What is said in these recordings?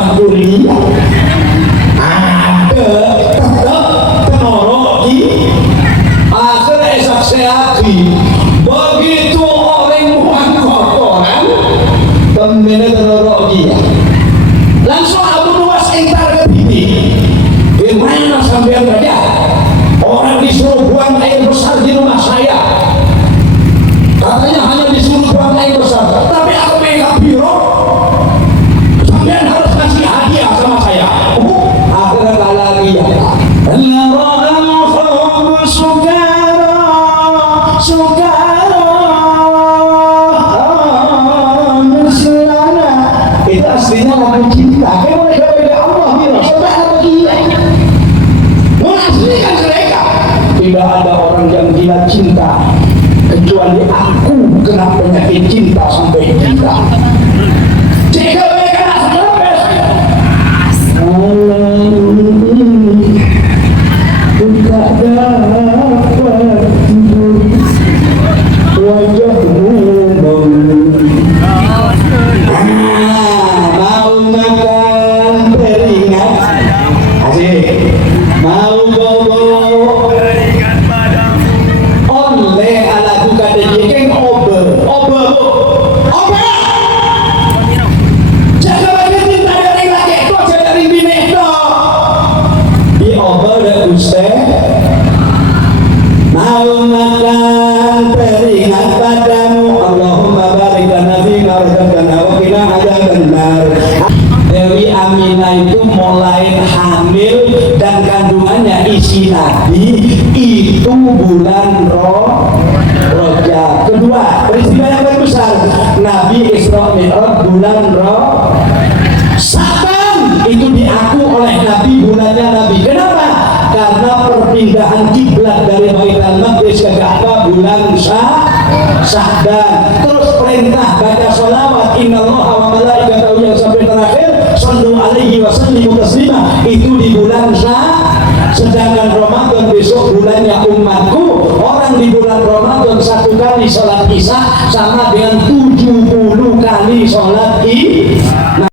sama kuliah ada tetap tenoro di akhir esak seaki begitu orang muan kotoran temennya tenoro dia langsung Abu Nuwas entar ke bibi gimana sampean saja orang disuruh buang air besar di rumah saya katanya hanya disuruh buang air besar tapi aku pegang biro sampean harus kasih hadiah sama saya akhirnya tak lagi ya itu aslinya lagu cinta kayak mereka beda Allah bilang sampai apa gila mengaslikan mereka tidak ada orang yang gila cinta kecuali aku kena penyakit cinta sampai gila jika mereka tak sampai tidak dapat tidur wajahmu mau makan teringat asik mau bobo oleh alaku kata jekeng ober jaga bagian cinta dari laki kok saya dari bini di ober dan ustaz mau makan teringat padamu Allahumma barik lana fima razaqtana wa qina adzabannar. Dewi Aminah itu mulai hamil dan kandungannya isi Nabi itu bulan Rajab. Kedua, peristiwa yang besar Nabi Isra Mi'raj bulan Saban itu diaku oleh Nabi bulannya Nabi. Kenapa? Karena perpindahan kiblat dari Baitul Maqdis ke Ka'bah bulan Sya'ban. Terus perintah baca sholawat innallaha wa malaikatahu yang sampai terakhir sallu alaihi wa sallimu taslima itu di bulan sedangkan Ramadan besok bulannya umatku. Orang di bulan Ramadan satu kali sholat isya sama dengan 70 kali sholat isya.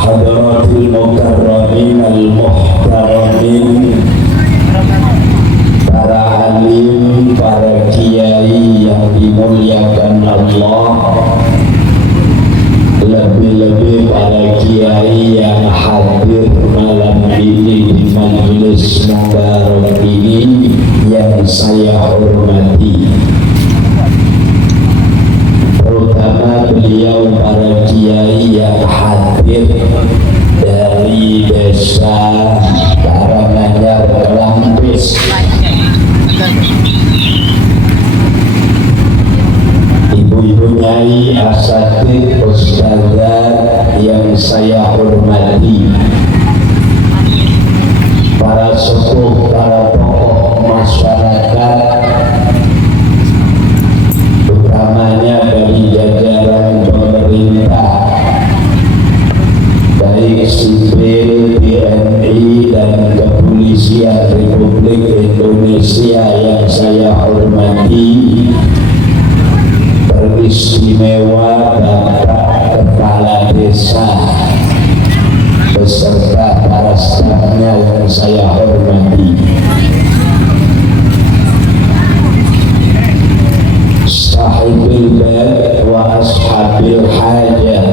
Hadratil mukarramin al-muhtaram alamin, para alim, para kiai yang dimuliakan Allah, lebih-lebih para kiai yang hadir malam ini di majelis mubarak ini yang saya hormati, terutama beliau para kiai yang hadir dari desa Karanganyar Kelampis, ibu-ibu nyai, asatid, ustazah yang saya hormati, para sepuh, para tokoh masyarakat, utamanya dari jajaran pemerintah, baik sipil, TNI dan Kepolisian Republik Indonesia yang saya hormati, beristimewa Bapak Kepala Desa beserta para stafnya yang saya hormati, sahibil bait wa ashabil hajah,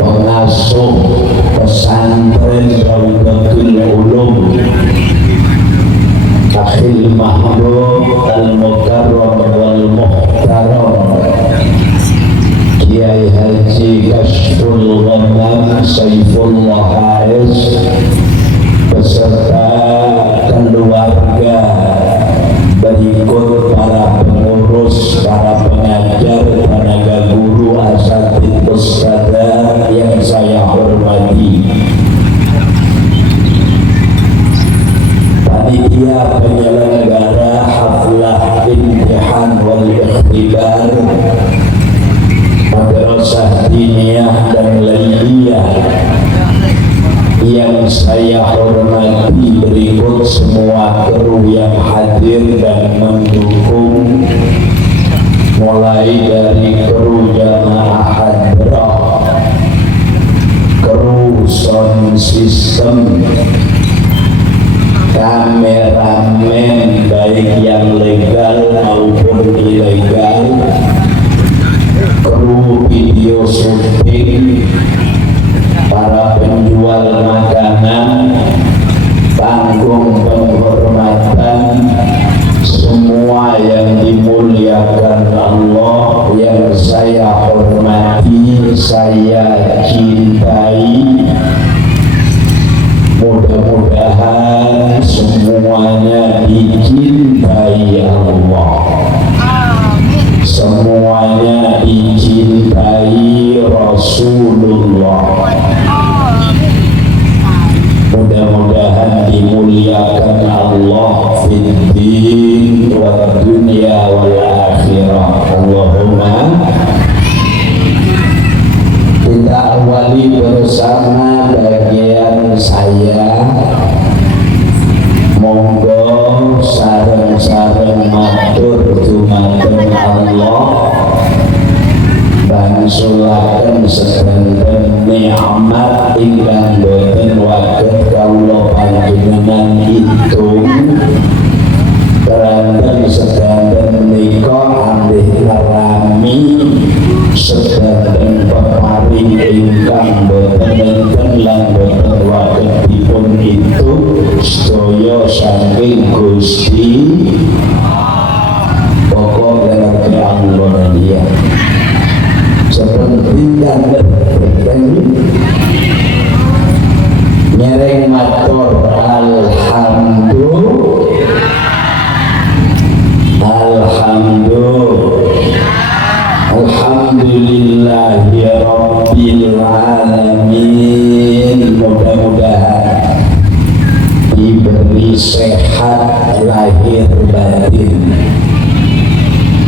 pengasuh pesantren Raudatul Ulum, Akhil Mahmud Al-Mukarram wal Muhtaram, Kiai Haji Kashful Ghamam Saifullah Haiz beserta keluarga, berikut para pengurus, para pengajar, tenaga guru, asatid, ustadzah yang saya hormati, panitia penyelenggara haflah imtihan wal ikhtibar madrasah diniyah dan lainiyah yang saya hormati, berikut semua kru yang hadir dan mendukung, mulai dari kru jamaah hadrah, kru sound system, kameramen baik yang legal maupun ilegal, kru video syuting, para penjual makanan, panggung penghormatan, semua yang dimuliakan Allah yang saya hormati, saya cintai. Mudah-mudahan semuanya dicintai Allah, semuanya dicintai Rasulullah, mudah-mudahan dimuliakan Allah fid din wa dunya wal akhirah. Allahumma. Kita awali bersama bagian saya, monggo sareng-sareng matur dumateng Allah, bangsulaken sedanten nikmat ingkang boten waget kawula panjenengan itung, keranten sedanten menika ambil ngerami sedanten peparing ingkang boten enten lan boten wagetipun itu sedaya saking Gusti pokok dari Allah dia seperti yang nyereng matur alhamdulillahi rabbil alamin. Mudah-mudahan diberi sehat lahir batin,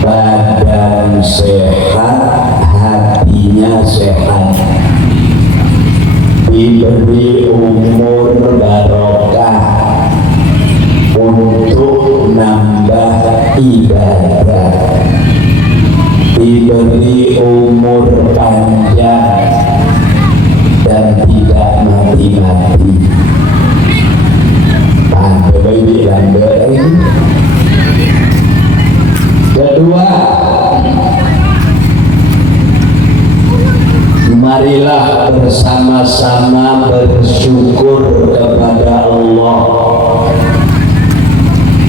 badan sehat, hatinya sehat, diberi umur barokah untuk nambah ibadah, diberi umur panjang dan tidak mati-mati, kepada Allah,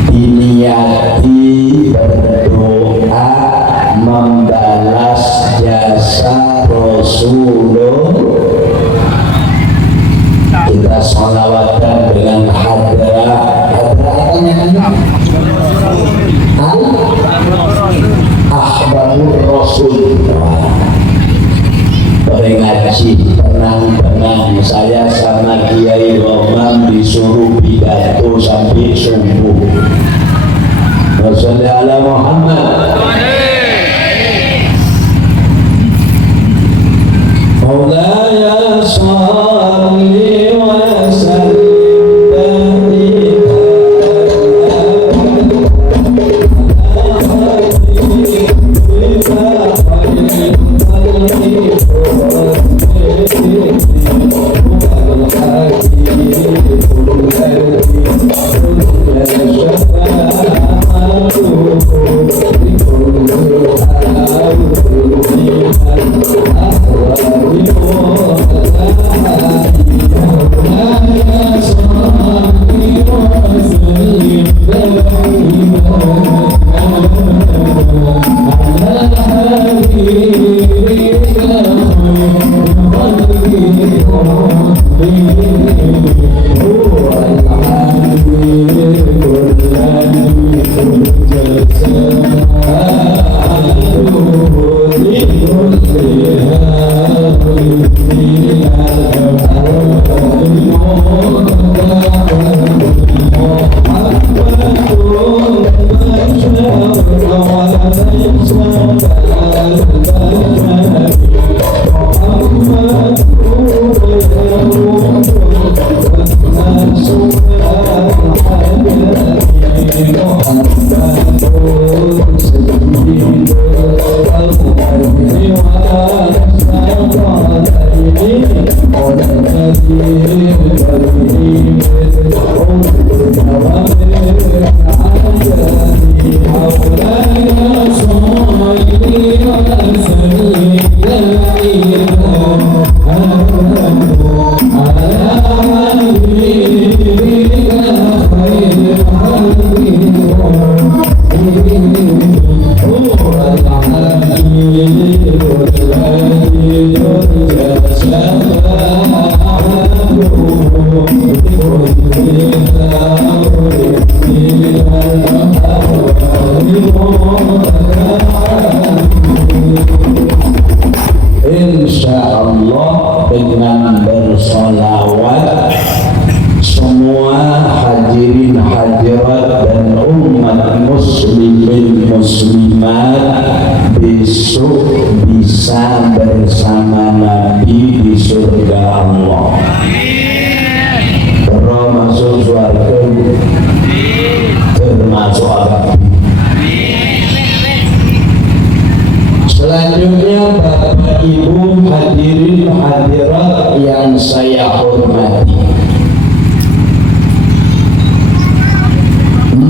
diniati berdoa membalas jasa Rasulullah. Kita sholawatan dengan hadrah apa namanya? Ahbarur Rasul. Ngaji tenang-tenang, saya sama Kiai Roman disuruh pidato sampai subuh. Wassalamualaikum ala Muhammad. Maulaya sholli wa sallim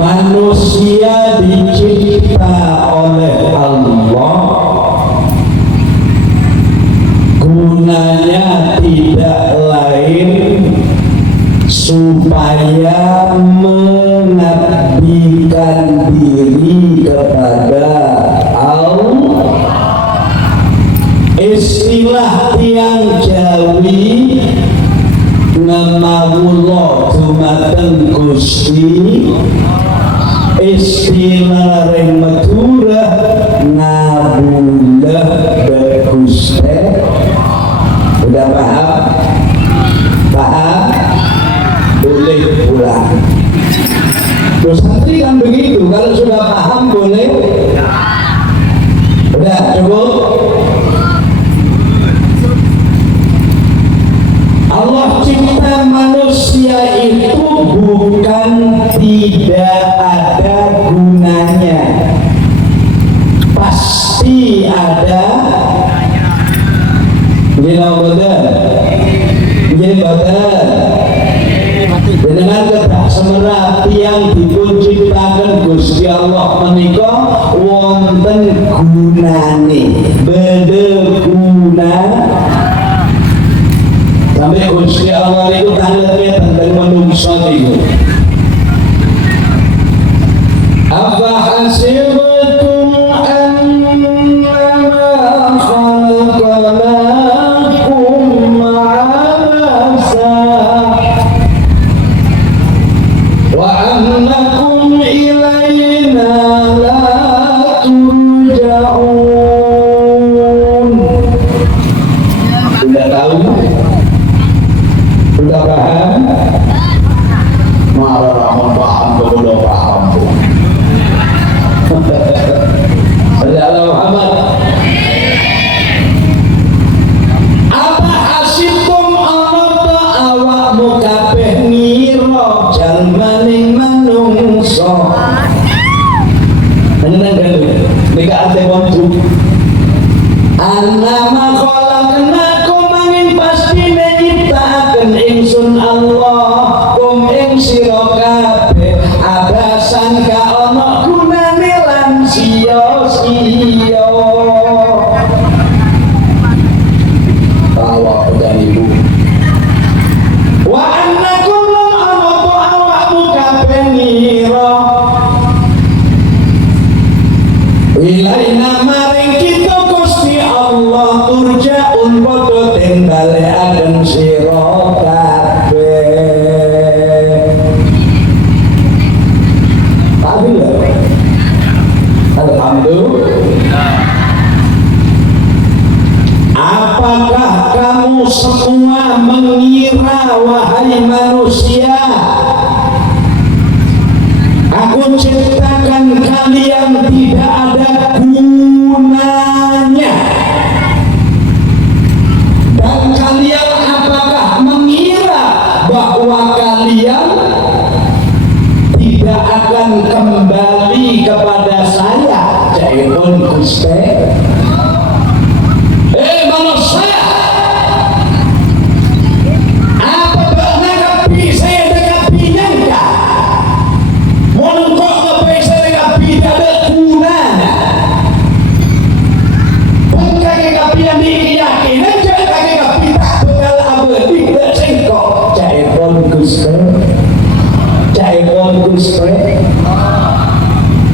manusia dicipta oleh Allah, gunanya tidak lain supaya mengabdikan diri kepada Allah. Istilah tiang Jawi ngamawulo dumateng Gusti, istilah ring Madura ngabulah Gusti. Udah paham? Paham? Boleh pulang. Terus santri kan begitu, kalau sudah paham boleh. Udah cukup. Allah cipta manusia itu bukan tidak ada gunanya, pasti ada. Dengan ketak semerah yang diciptakan Gusti Allah menika wonten gunane, beda guna. Sampai Gusti Allah itu tanda niku. Apa hasibtum annama khalaqnakum abasa wa annakum ilayna la turja'un. Sudah tahu? Sudah paham? Malah rahman paham, belum paham. Allah Muhammad. Apa asipum ana awakmu kabeh ngira jalmaning manungsa. Menenang kan nek ate wonten annama khalaqnakum mangin pasti menciptaken ingsun Allah kum ing sira kabeh abasan ka ana gunane lan sia-sia. Bawa dan ibu wa annakum lan ana awakmu kabeh ngira ilaina maring kita Gusti Allah turja'un padha den balekaken sira kabeh. Alhamdulillah. Apakah kamu semua mengira wahai manusia aku ciptakan kalian tidak ada gunanya, dan kalian apakah mengira bahwa kalian tidak akan kembali kepada saya? Jaipun Gusti. Manusia, apa benar bisa dengan binyangka? Monongkok bisa dengan tidak ada gunanya. Bukan dengan diyakinan, jangan dengan tidak bekal abadi dan sengkok. Jaipun Gusti. Jaipun Gusti.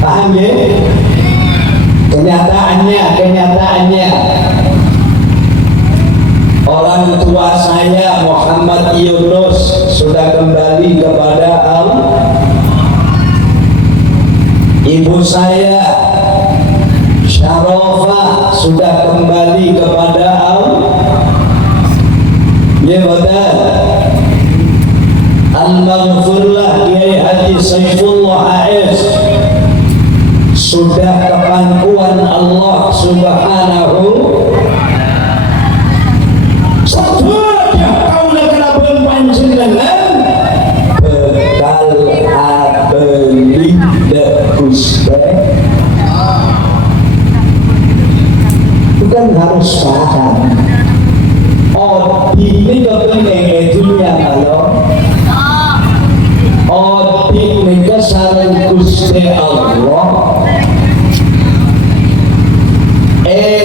Paham ya? Kenyataannya orang tua saya Muhammad Yunus sudah kembali kepada Allah. Ibu saya Syarofah sudah kembali kepada Allah. Ya betul. Al-Maghfurlah Kiai Haji Saifullah AS sudah ke pangkuan Allah Subhanahu. Sebenarnya kau nak kena panjenengan bekal abeli Gusti. Bukan harus paham. Oh, ini kepentingan dunia kalau. Oh, ini kesaran Gusti Allah.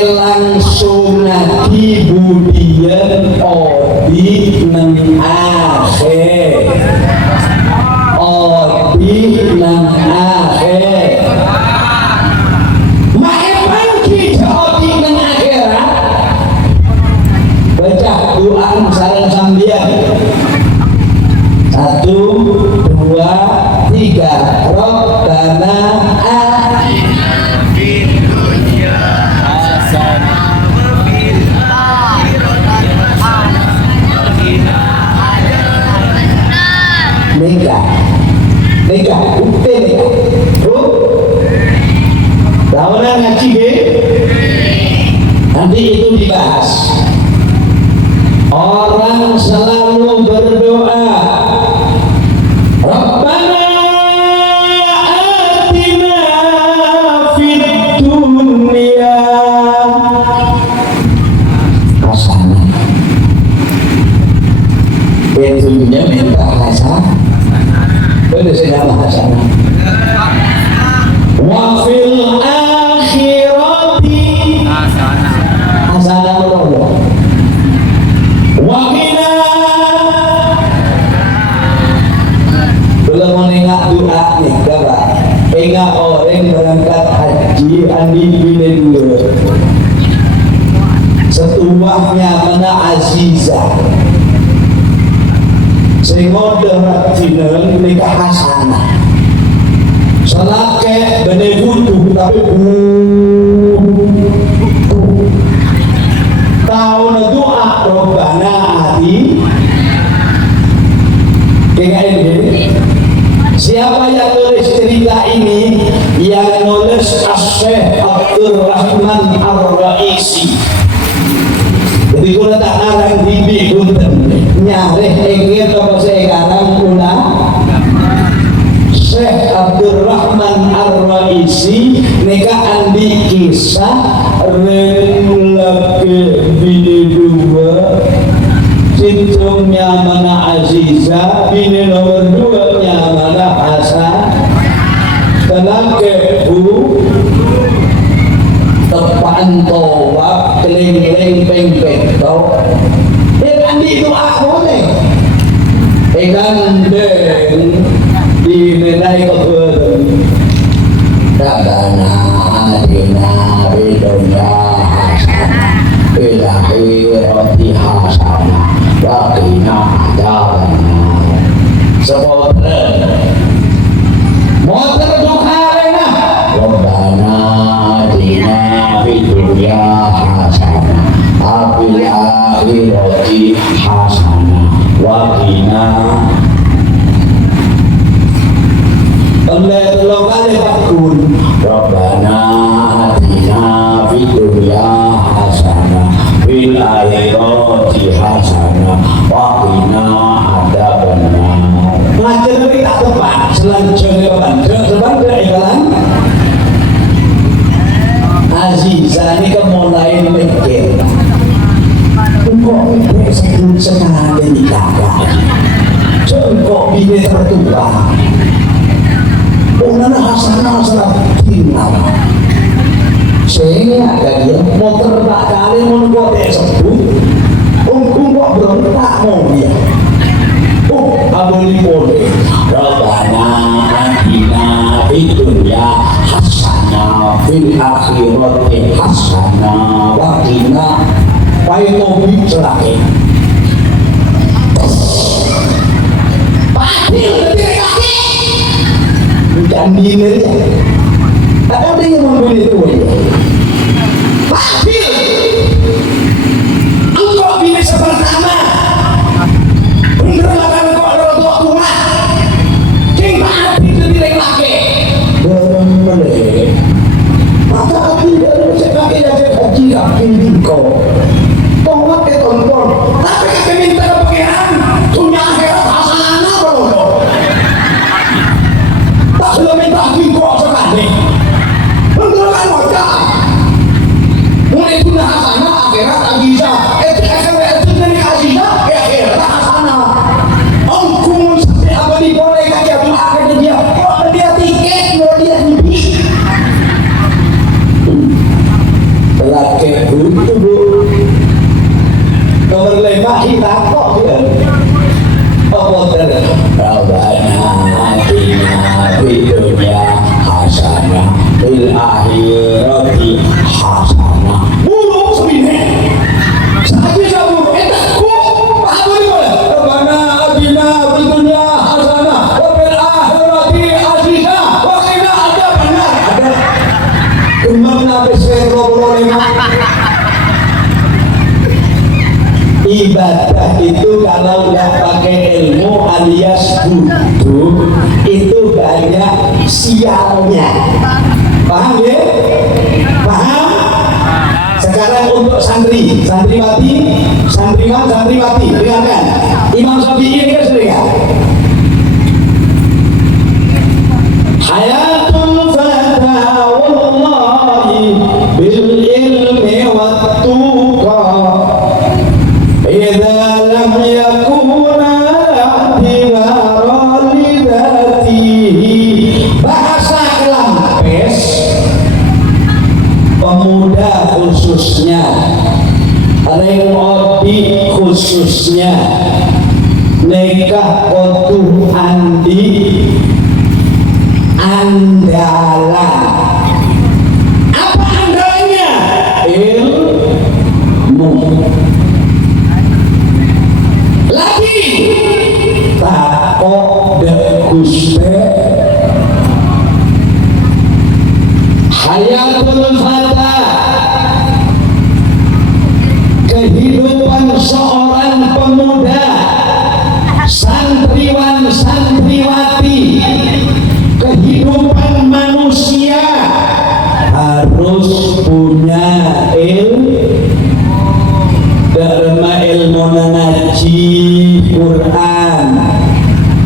Langsung nanti budian odi nang akhir, odi nang akhir. Maepan kita odi nang akhirat. Baca doa sareng sambian. 1, 2, 3. Rabbana atina fid dunya hasanah wa fil akhirati hasanah wa qina adzabannar. Mega, utte mega. Tahunan ngaji ge? Nanti itu dibahas. Orang selalu berdoa, Rabbana atina fid dunya hasanah. Dunia minta hasanah. Betul sedang hasanah. Wa fil akhirati hasanah. Hasanah Allah. Wa qina kalau mau nengak doa nih kakak nengak orang berangkat haji andi bine dulu setuahnya mana Aziza sehingga derat final nikah hasanah salat ke bener butuh tapi tahun doa robbana hati kayak ini siapa yang nulis cerita ini yang nulis Syekh Abdurrahman Ar-Raisi jadi kalau tak narang bibi punten nyari ingin apa sekarang kuna Syekh Abdurrahman Ar-Raisi neka andi kisah laki bini dua cincungnya mana Aziza bini nomor 2 nya mana Hasan laki bu tepaan tawab keling-keling peng-peng andi itu aku nih gandeng dinilai kebetulan Rabbana atina fid dunya hasanah fil akhirati hasanah wa qina adzabannar semoga motor dukarena Rabbana atina fid dunya hasanah fil akhirati hasanah wa qina Allah kali pakun Rabbana atina fid dunya hasanah fil akhirati hasanah wa qina adzabannar ngajar iki tak tepat selanjutnya teman iklan Aziza ini mulai mikir kok ini sebelum sekali nikah kok ini tertua Unana hasanah tinggal sehingga ada dia mau terbak kali mau buat sebut kok berontak mau dia aboli boleh Rabbana atina fid dunya hasanah fil akhirati hasanah wa qina payobi celake bukan diri ada yang membeli itu Fadil engkau bini sepertama bener-bener engkau rodoh rumah king mati itu diri lagi bener-bener maka aku tidak bisa pakai jajak haji lagi engkau tolak ke tonton tapi kakek minta ke pengiran punya akhirat hasanah berodoh belum minta kingkok sekali menurutkan wajah mulai punya hasanah akhirat Aziza itu dari Aziza akhirat hasanah ongkung sampai abadi boleh kaya doakan dia mau dia tiket mau dia tipi laki butuh bu nomor 5 hilang kok dia apa terus Rabbana atina fid dunya hasanah fil akhirati hasanah buruk sebine saja buruk etakku paham ini boleh Rabbana atina fid dunya hasanah wa fil akhirati hasanah wa qina adzabannar ada umar nabi sallallahu alaihi wasallam ibadah itu kalau nggak pakai ilmu alias butuh itu banyak sialnya paham ya? Paham? Sekarang untuk santriwati santriwan santriwati dengarkan Imam Syafi'i ini kan sering hayatul fata wallahi bil ilmi wat tuqa idza lam yakuna i'tibara lidatihi bahasa kelampes pemuda khususnya ada yang odi khususnya nikah kudu andalan. Apa andalannya? Ilmu. Lagi takok Guste hayatul fata, kehidupan seorang pemuda, santriwan santriwati, kehidupan manusia harus punya ilmu ngaji Quran.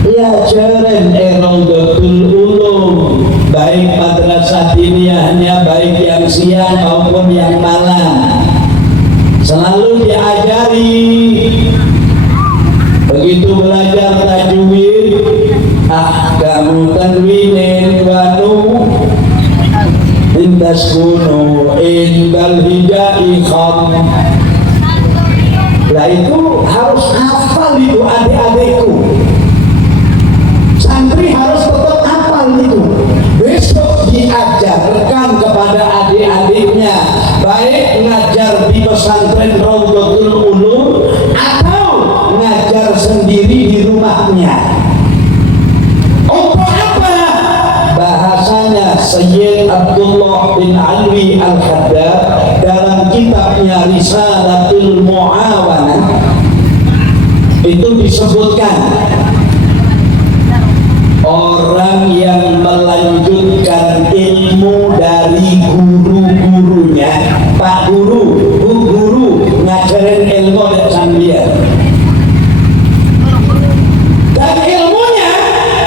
Ya jeren Raudatul Ulum, baik madrasah diniyahnya, baik yang siang maupun yang malam, selalu diajari. Begitu belajar tajwid, ahkamu tanwinin wanu indas kuno indal hijai kham. Nah itu harus hafal itu adik-adikku. Santri harus tetap hafal itu. Besok diajarkan kepada adik-adiknya, baik ngajar di pesantren Raudatul Ulum atau ngajar sendiri di rumahnya. Untuk apa? Bahasanya Sayyid Abdullah bin Alwi Al-Haddad dalam kitabnya Risalatul Mu'awanah itu disebutkan orang yang melanjutkan ilmu dari guru-gurunya. Pak Guru, Bu Guru ngajarin ilmu dan sambian, dan ilmunya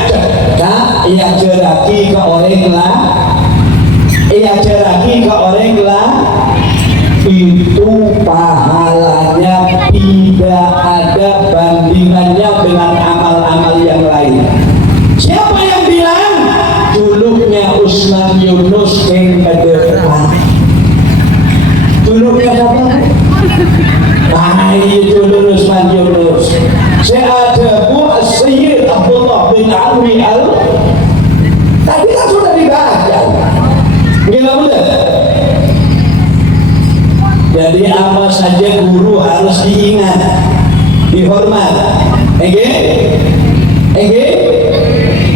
cekak ia jeraki ke orang lah, itu pahalanya tidak ada bandingannya dengan amal-amal yang lain. Siapa yang bilang? Juluknya Usman Yunus yang kedepan. Juluknya siapa? Juluk Usman Yunus. Saya ada Bu Sayyid Abdullah bin Alwi Al. Tadi kan sudah dibaca. Gila betul. Jadi apa saja guru harus diingat, dihormat.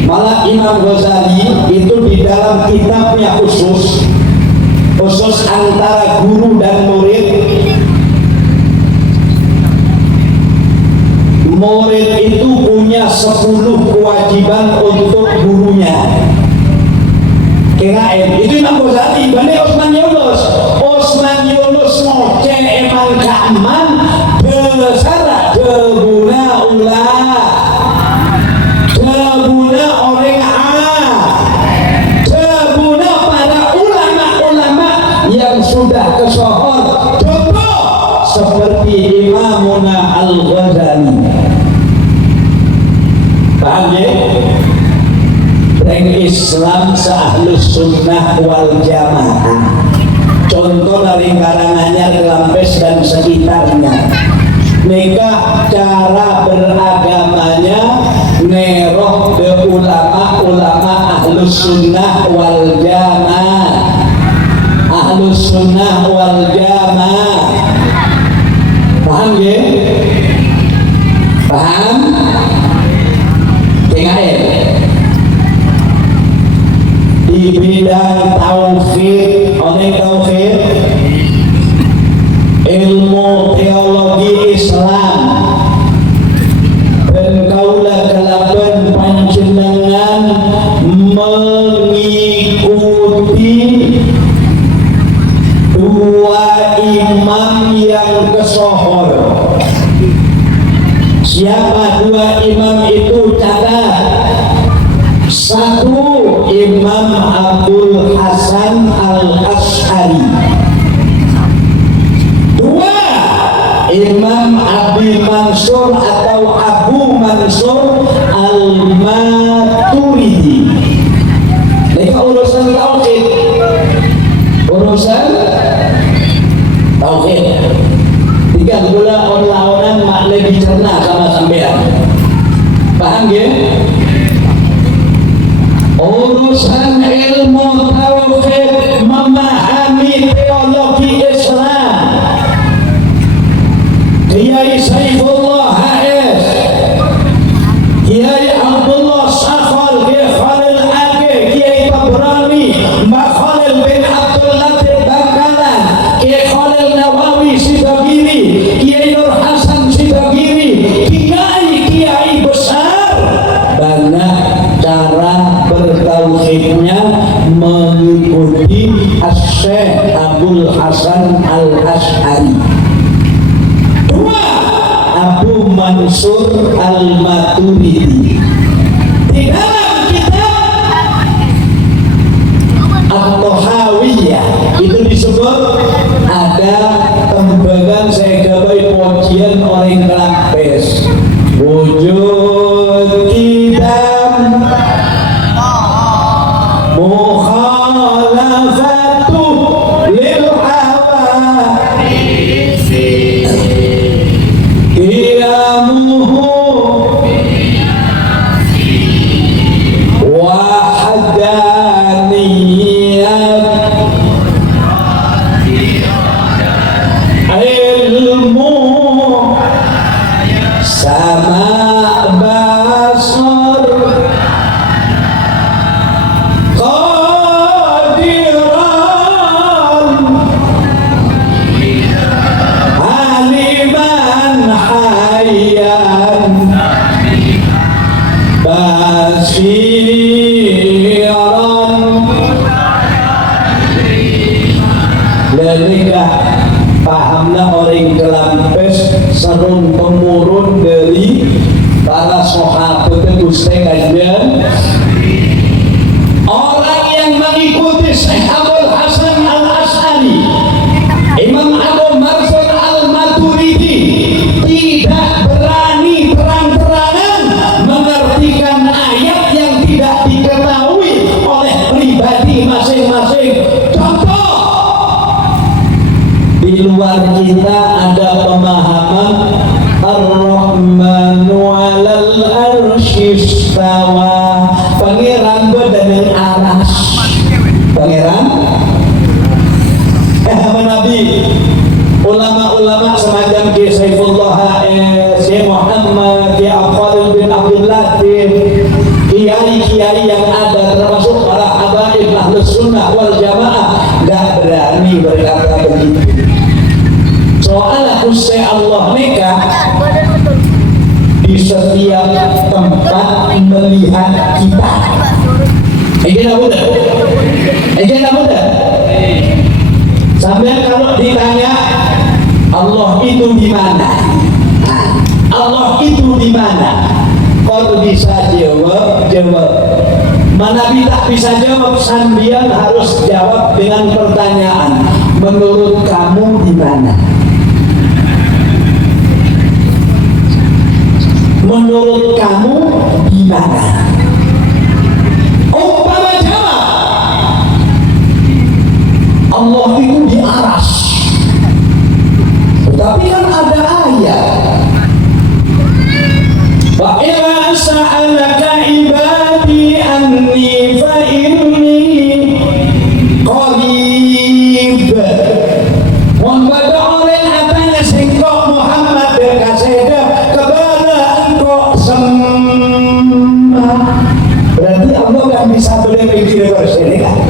Malah Imam Ghazali itu di dalam kitabnya khusus antara guru dan murid. Murid itu punya 10 kewajiban untuk gurunya. Kirain itu Imam Ghazali, banding Usman Yunus. Usman Yunus ngoceh emang kaman besar debuna ulah, debuna orang debuna para ulama-ulama yang sudah kesohor contoh seperti Imamuna Al-Ghazali. Paham ya? Islam seahlus sunnah wal jamaah. Contoh dari karangannya Lampes dan sekitarnya. Nikah cara beragamanya neroh de ulama ahlus sunnah wal jamaah. Ahlus sunnah wal jamaah. Paham ya? Paham? Dengarin. Di bidang tauhid, ilmu teologi Islam, dan kaulah kelaban panjenengan mengikuti dua imam yang kesohor. Siapa dua imam itu? Catat. Satu, Imam Abdul Hasan Al-Asy'ari. Dua, Imam Abi Mansur atau Abu Mansur Al-Maturidi. Ini urusan tauhid. Tiga gula on-laonan mak lebih cerna sama sampean. urusan ilmu tauhid, memahami teologi Islam. Kiai Saifullah HS, Kiai Abdullah Safal, Kiai Khalil Ake, Kiai Tabrani, Mbak Khalil bin Abdul Latif Bangkalan, Kiai Khalil Nawawi Sidogiri, Kiai Nur Hasan Sidogiri, kiai besar. Banyak cara bertauhidnya mengikuti Syekh Abdul Hasan Al-Asy'ari. Dua, Abu Mansur Al-Maturidi. Di dalam kitab At-Tahawiyah itu disebut ada tembakan saya gabai pujian orang Kelampes. Wujud kitab mukhalafatu lil hawadisi qiyamuhu wahdaniyat ilmu sama basar qadiran aliman hayyan basiran. Lalika pahamlah orang Kelampes sarung temurun dari para sahabat Gusti Kanjeng. Orang yang mengikuti Syekh Abdul Hasan Al-Asy'ari, Imam Abu Mansur Al-Maturidi, tidak berani terang-terangan mengartikan ayat yang tidak diketahui oleh pribadi masing-masing. Contoh, di luar kita ada pemahaman Ar-Rahmanu 'alal arsy istawa. Pangeran dengan aras. Pangeran Nabi. Ulama-ulama semacam Kiai Saifullah HS, Syekh Muhammad, Kiai Khalil bin Abdul Latif, kiai-kiai yang ada termasuk para habaib Ahlus Sunnah wal Jamaah gak berani berkata begitu. Soal Gusti Allah nikah di setiap tempat melihat kita. Ejena muda. Sampai kalau ditanya Allah itu di mana? Allah itu di mana? Kalau bisa jawab. Mana tak bisa jawab, sambian harus jawab dengan pertanyaan. Menurut kamu di mana? Menurut kamu di mana? Umpama jawab, Allah itu di aras. Tetapi kan ada ayat. Wa idza sa'alaka ibadi anni fa inni qarib. Mohon pada orang apanya singkok Muhammad kasih kepada engkau sembah. Berarti Allah kan bisa boleh pikir bersini kan?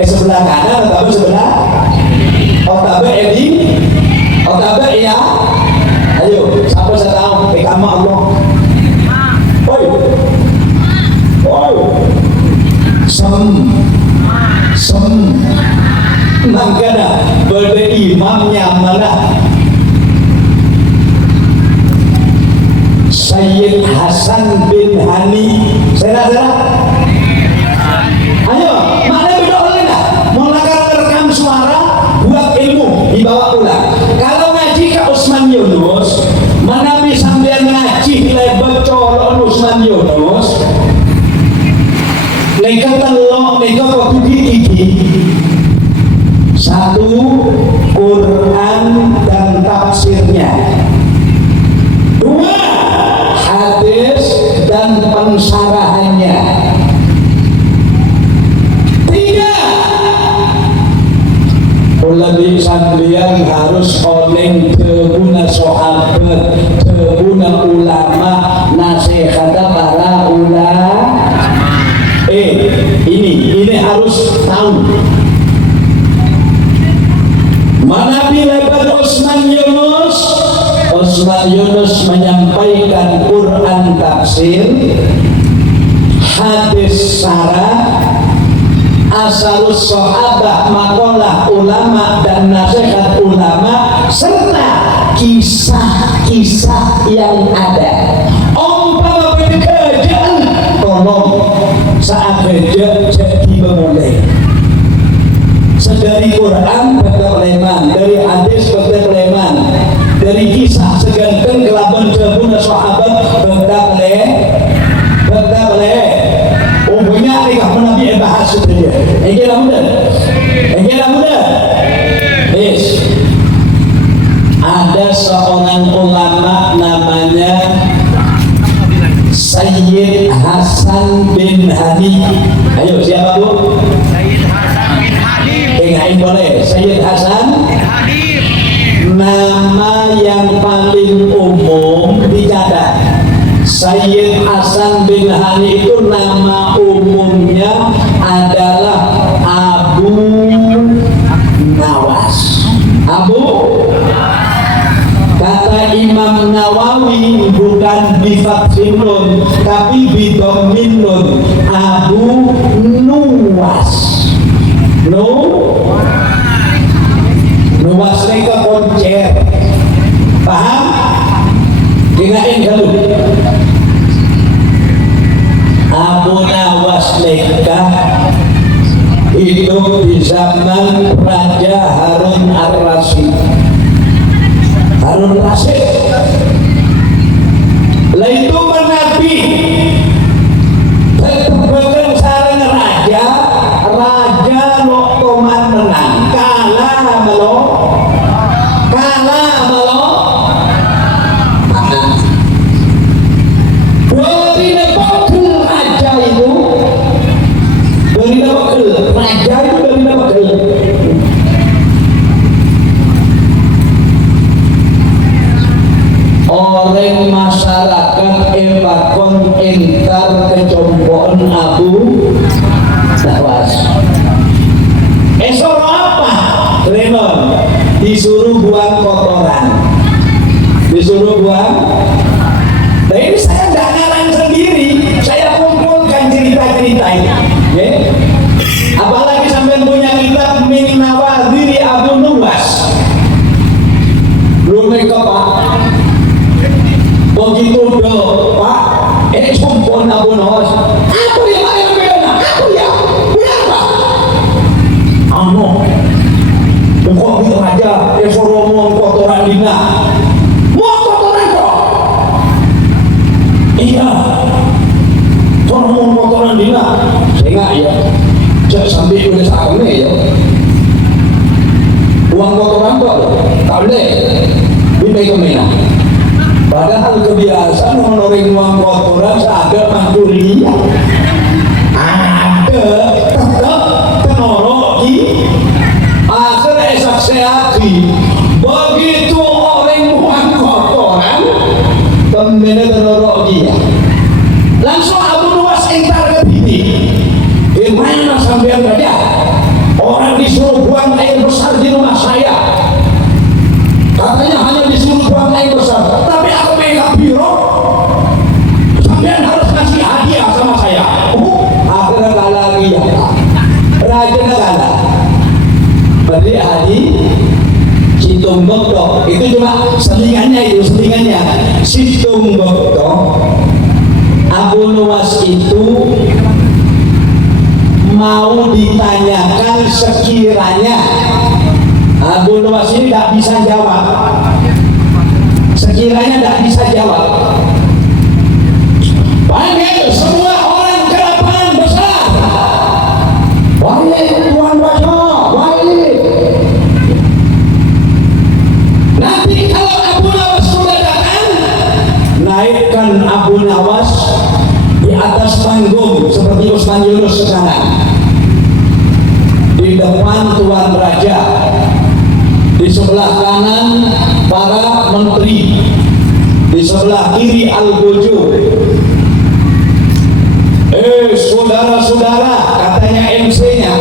Sebelah kanan atau sebelah otabe edi otabe ya. Ayo, siapa saya tahu PKM Allah. Oi. Sem mangkana berimamnya mana? Sayyid Hasan bin Hani. Saya ayo, mana beda oleh nggak? Mau rekam suara buat ilmu dibawa pulang. Kalau ngaji ke Usman Yunus, mana bisa sambil ngaji lebar colok Usman Yunus. Mereka telok, mereka waktu gigi. Satu, Quran dan tafsirnya. Dua, hadis dan pensarahannya. Tiga, ulama sampeyan harus oleh teguna sahabat, teguna ulama, nasihat para ulama. Ini harus tahu. Mana bila Osman Yunus menyampaikan Quran tafsir, hadis syarah, asarus sahabah, makalah ulama dan nasihat ulama, serta kisah-kisah yang ada. Umpama kerjaan tolong saat kerja jadi memulai. Dari Quran berkeleman, dari hadis berkeleman, dari kisah seganteng kelaban jabuna sahabat berkele. Umumnya nikah Nabi bahas itu dia. Engkau muda. Yes. Ada seorang ulama namanya Sayyid Hasan bin Hani. Ayo siapa bu? Ingatin boleh, Sayyid Hasan bin Hani. Nama yang paling umum dicatat. Sayyid Hasan bin Hani itu nama umumnya adalah Abu Nawas. Kata Imam Nawawi bukan bifathin nun, tapi bidhammin nun. Abu Nuwas. Nuwas mereka koncer, paham? Kirain kalau Abu Nawas mereka hidup di zaman Raja Harun ar-Rasyid. Lah itu menabi bukan sarang raja loktoman menang kalah malo dari wakil raja itu orang masyarakat ebakon entar kecompoan Abu Nawas. Esok apa? Renon disuruh buang kotoran, nah ini saya nggak ngarang sendiri, saya kumpulkan cerita-cerita ini, ya. Apalagi sampai punya kitab Min Nawadhiri Abu Nuwas. Belum mereka pak, begitu dong pak, kumpul Abu Nuwas. Aku yang berapa? Kok gitu aja, suruh ngomong kotoran dina. Mau kotoran kok? Iya, suruh ngomong kotoran dina. Saya ya, saya sampai udah sakit ya. Uang kotoran kok, tak boleh. Ini kemana? Padahal kebiasaan menoreng uang kotoran seagak mangkurinya. Ada, tetap kenorok di akhir esak seaki. Begitu orang uang kotoran, temennya kenorok dia. Langsung Abu Nuwas entar ke titik. Gimana sampean saja? Orang disuruh buang air besar di rumah saya. Katanya hanya disuruh buang air besar, tapi aku pegang biro. Sampean harus kasih hadiah sama saya. Akhirnya kalah lagi ya. Raja kalah. Beri hadi Situng Bokto. Itu cuma selingannya. Situng Bokto. Abu Nuwas itu mau ditanyakan sekiranya Abu Nuwas ini tidak bisa jawab. Panggil semua orang ke lapangan besar. Baik Tuan Baca, baik. Nanti kalau Abu Nawas sudah datang, naikkan Abu Nawas atas panggung seperti Usman Yunus sekarang, di depan Tuan Raja, di sebelah kanan para menteri, di sebelah kiri Algojo. Saudara-saudara, katanya MC-nya,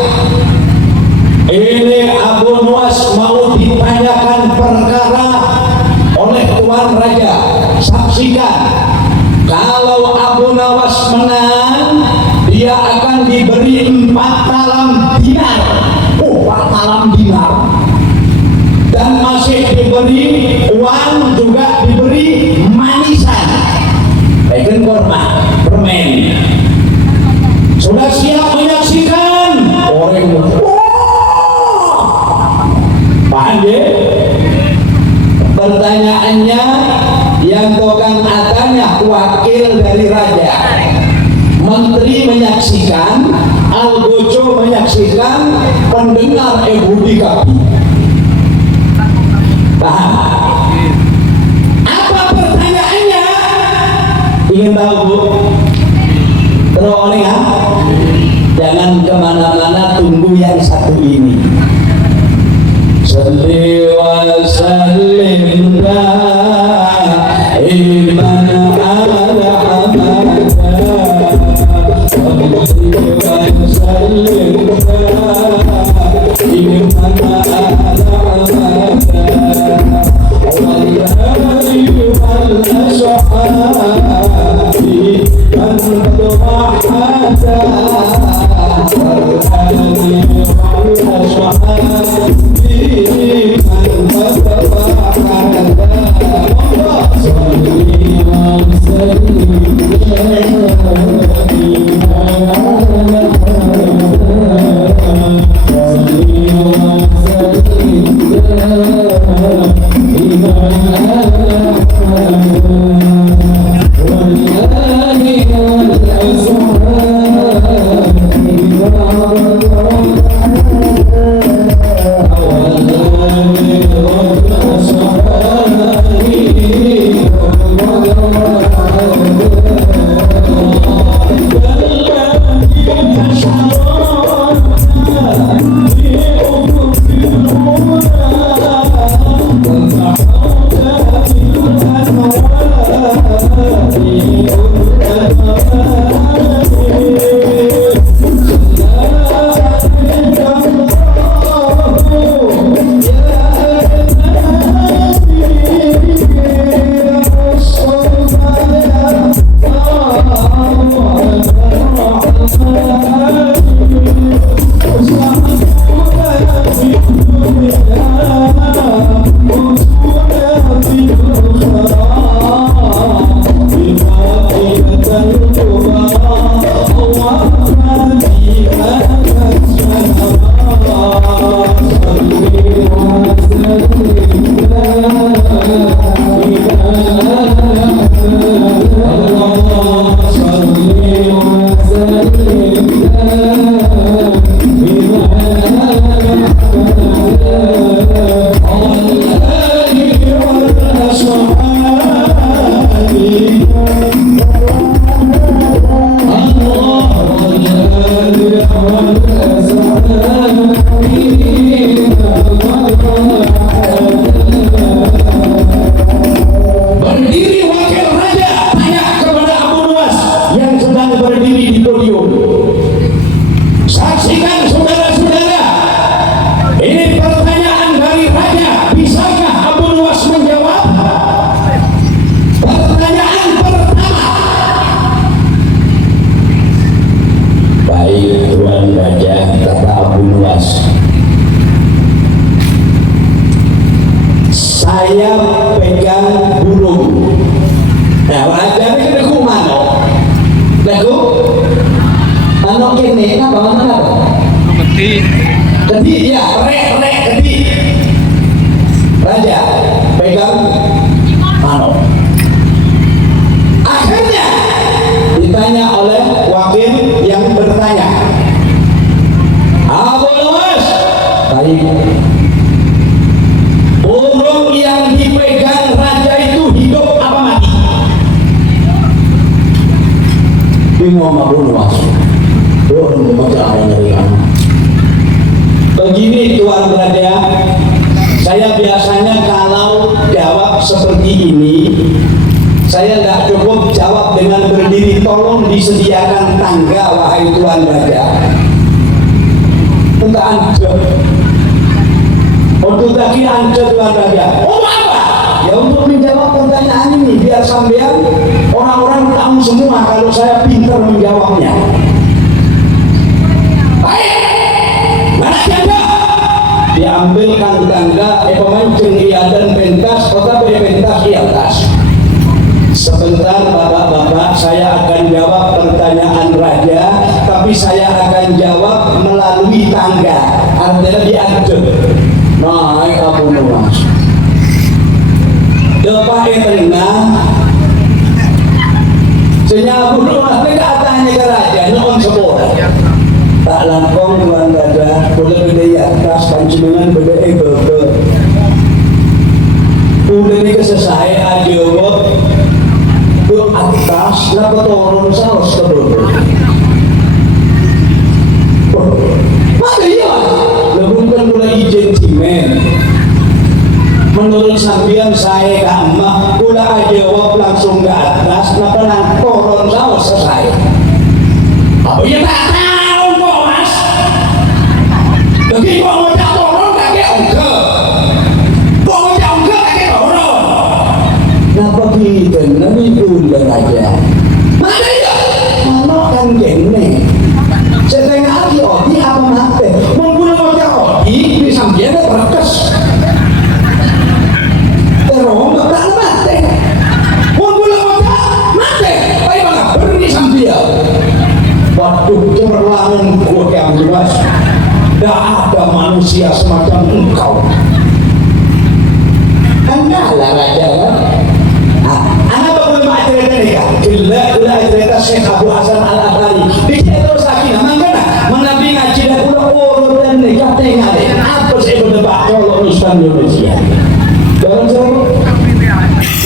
ini Abu Nuwas mau ditanyakan perkara oleh Tuan Raja. Saksikan, kalau Abu Nuwas menang, dia akan diberi 4 talam dinar. 4 talam dinar. Dan masih diberi uang, juga diberi manisan. Bagian korma, permen. Sudah siap menyaksikan? Orang pandai. Pertanyaannya, yang tukang atanya wakil dari raja, menteri menyaksikan, Algojo menyaksikan, pendengar Budi Kapi. Paham? Apa pertanyaannya? Ingin tahu, Bu? Terus oleh ya? Jangan kemana-mana, tunggu yang satu ini. Salli wa sallim da'iman ala hamada, salli wa sallim da'iman ala hamada, wal ali wal ashabi man qad wahada, wal ali wal ashabi saya pegang burung. Nah, raja ini kena kumano. Lagu, ano kene na ba mana? Keti. Keti ya, rek keti. Raja pegang mano. Akhirnya ditanya oleh wakil yang bertanya, Abu Nuwas, baik. Burung yang dipegang raja itu hidup apa mati? bingung sama Mas. Baca dari mana? Begini Tuan Raja, saya biasanya kalau jawab seperti ini, saya nggak cukup jawab dengan berdiri, tolong disediakan tangga wahai Tuan Raja. Untuk anda, untuk tadi anda Tuan Raja. Oh apa? Ya untuk menjawab pertanyaan ini biar sampean orang-orang tahu semua kalau saya pintar menjawabnya. Baik, mana tangga? Diambilkan tangga, pemain cengria dan pentas, kota pentas di atas. Sebentar bapak-bapak, saya akan jawab pertanyaan raja, tapi saya akan jawab melalui tangga, artinya diadep. Naik Abu Nuwas. Depan tengah, sehingga Abu Nuwas tidak tanya ke raja, nyokong sekolah. Tak langkong Tuan Raja, boleh beda atas, pancingan beda bebe. Udah ini kesesai aja wak, ke atas, napa turun saus ke bawah. Maka iya, lebunkan mulai izin simen. Menurut sambian saya ke emak, pula aja wak langsung ke atas, napa nang turun saus selesai. Apa ya tak tahu kok mas? Lagi kok ngajak turun kakek ongke. Kok ngajak ongke kakek turun. Napa gitu? Nabi ular aja. Mana ya? Mana kan gini. Saya tanya lagi Odi apa mati? Mungkin ngajak Odi di sambian berkes. Terong tak mati. Mungkin ngajak mati. Baik banget berhenti sambian. Waduh cemerlangan gua yang jelas. Tidak ada manusia semacam engkau. Anda lah raja kan? Anda boleh mak cerita ni kan? Gila cerita Syekh Abu Hasan Al-Athari. Dia terus lagi namanya mengambil ngaji dan ulang dan nikah tengah ni. Apa saya berdebat kalau Islam Indonesia? Jangan jauh.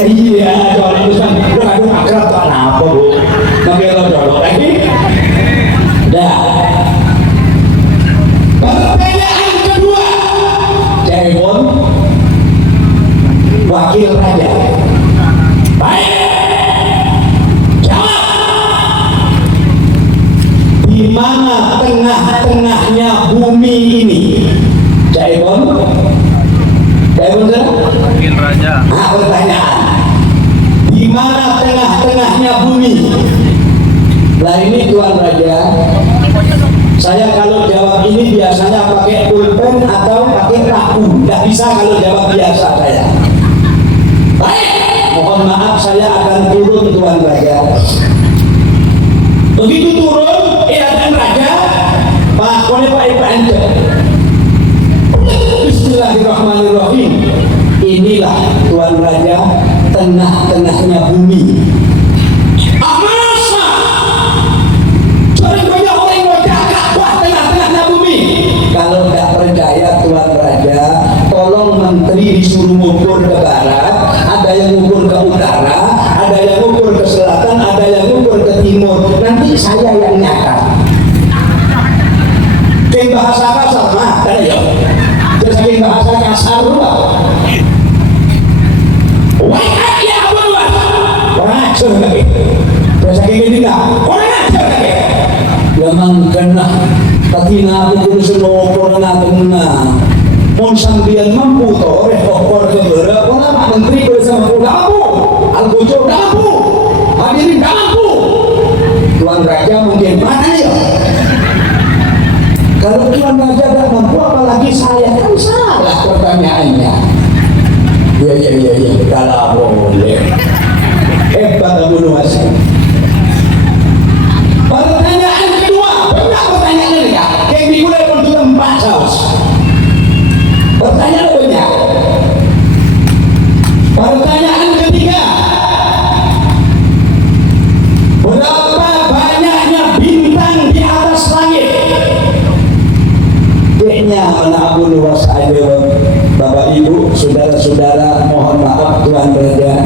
Iya, kalau Islam itu akrab tak apa bu. Tapi kalau jauh lagi. Dah. Pertanyaan kedua, Jaibon, wakil raja. Baik. Jawab. Di mana tengah-tengahnya bumi ini? Jaibon. Jaibon sana? Wakil raja. Nah, pertanyaan. Di mana tengah-tengahnya bumi? Nah ini Tuan Raja, saya kalau jawab ini biasanya pakai pulpen atau pakai raku. Tidak bisa kalau jawab biasa saya. Baik, mohon maaf saya akan turun Tuan Raja. Begitu turun, dan Raja, Pak Kone Pak Ipan. Bismillahirrahmanirrahim. Inilah Tuan Raja, tengah-tengahnya bumi. Kalau tidak percaya Tuan Raja, tolong menteri disuruh ngukur ke barat, ada yang ngukur ke utara, ada yang ngukur ke selatan, ada yang ngukur ke timur. Nanti saya yang nyatat. Kayak bahasa kasar mah, kan ya? Terus kayak bahasa kasar lah. Wah, ya apa luar? Orang ajar lagi. Terus kayak gini nggak? Orang ajar lagi. Memang kena. Tapi nabi kudu senopor nabi na, mon sambian mampu to, repokor kebera, orang menteri bersama mampu, algojo mampu, hadirin mampu. Tuan Raja mungkin mana ya? Kalau Tuan Raja tidak mampu, apalagi saya kan salah pertanyaannya. Ya, kalau boleh. Hebat Abu Nuwas. Pertanyaan kedua, benar pertanyaan ini ya. Kayak dimulai untuk tempat saus. Pertanyaan banyak. Pertanyaan ketiga, berapa banyaknya bintang di atas langit? Kayaknya anak Abu Nuwas aja, Bapak Ibu, saudara-saudara, mohon maaf Tuan Raja.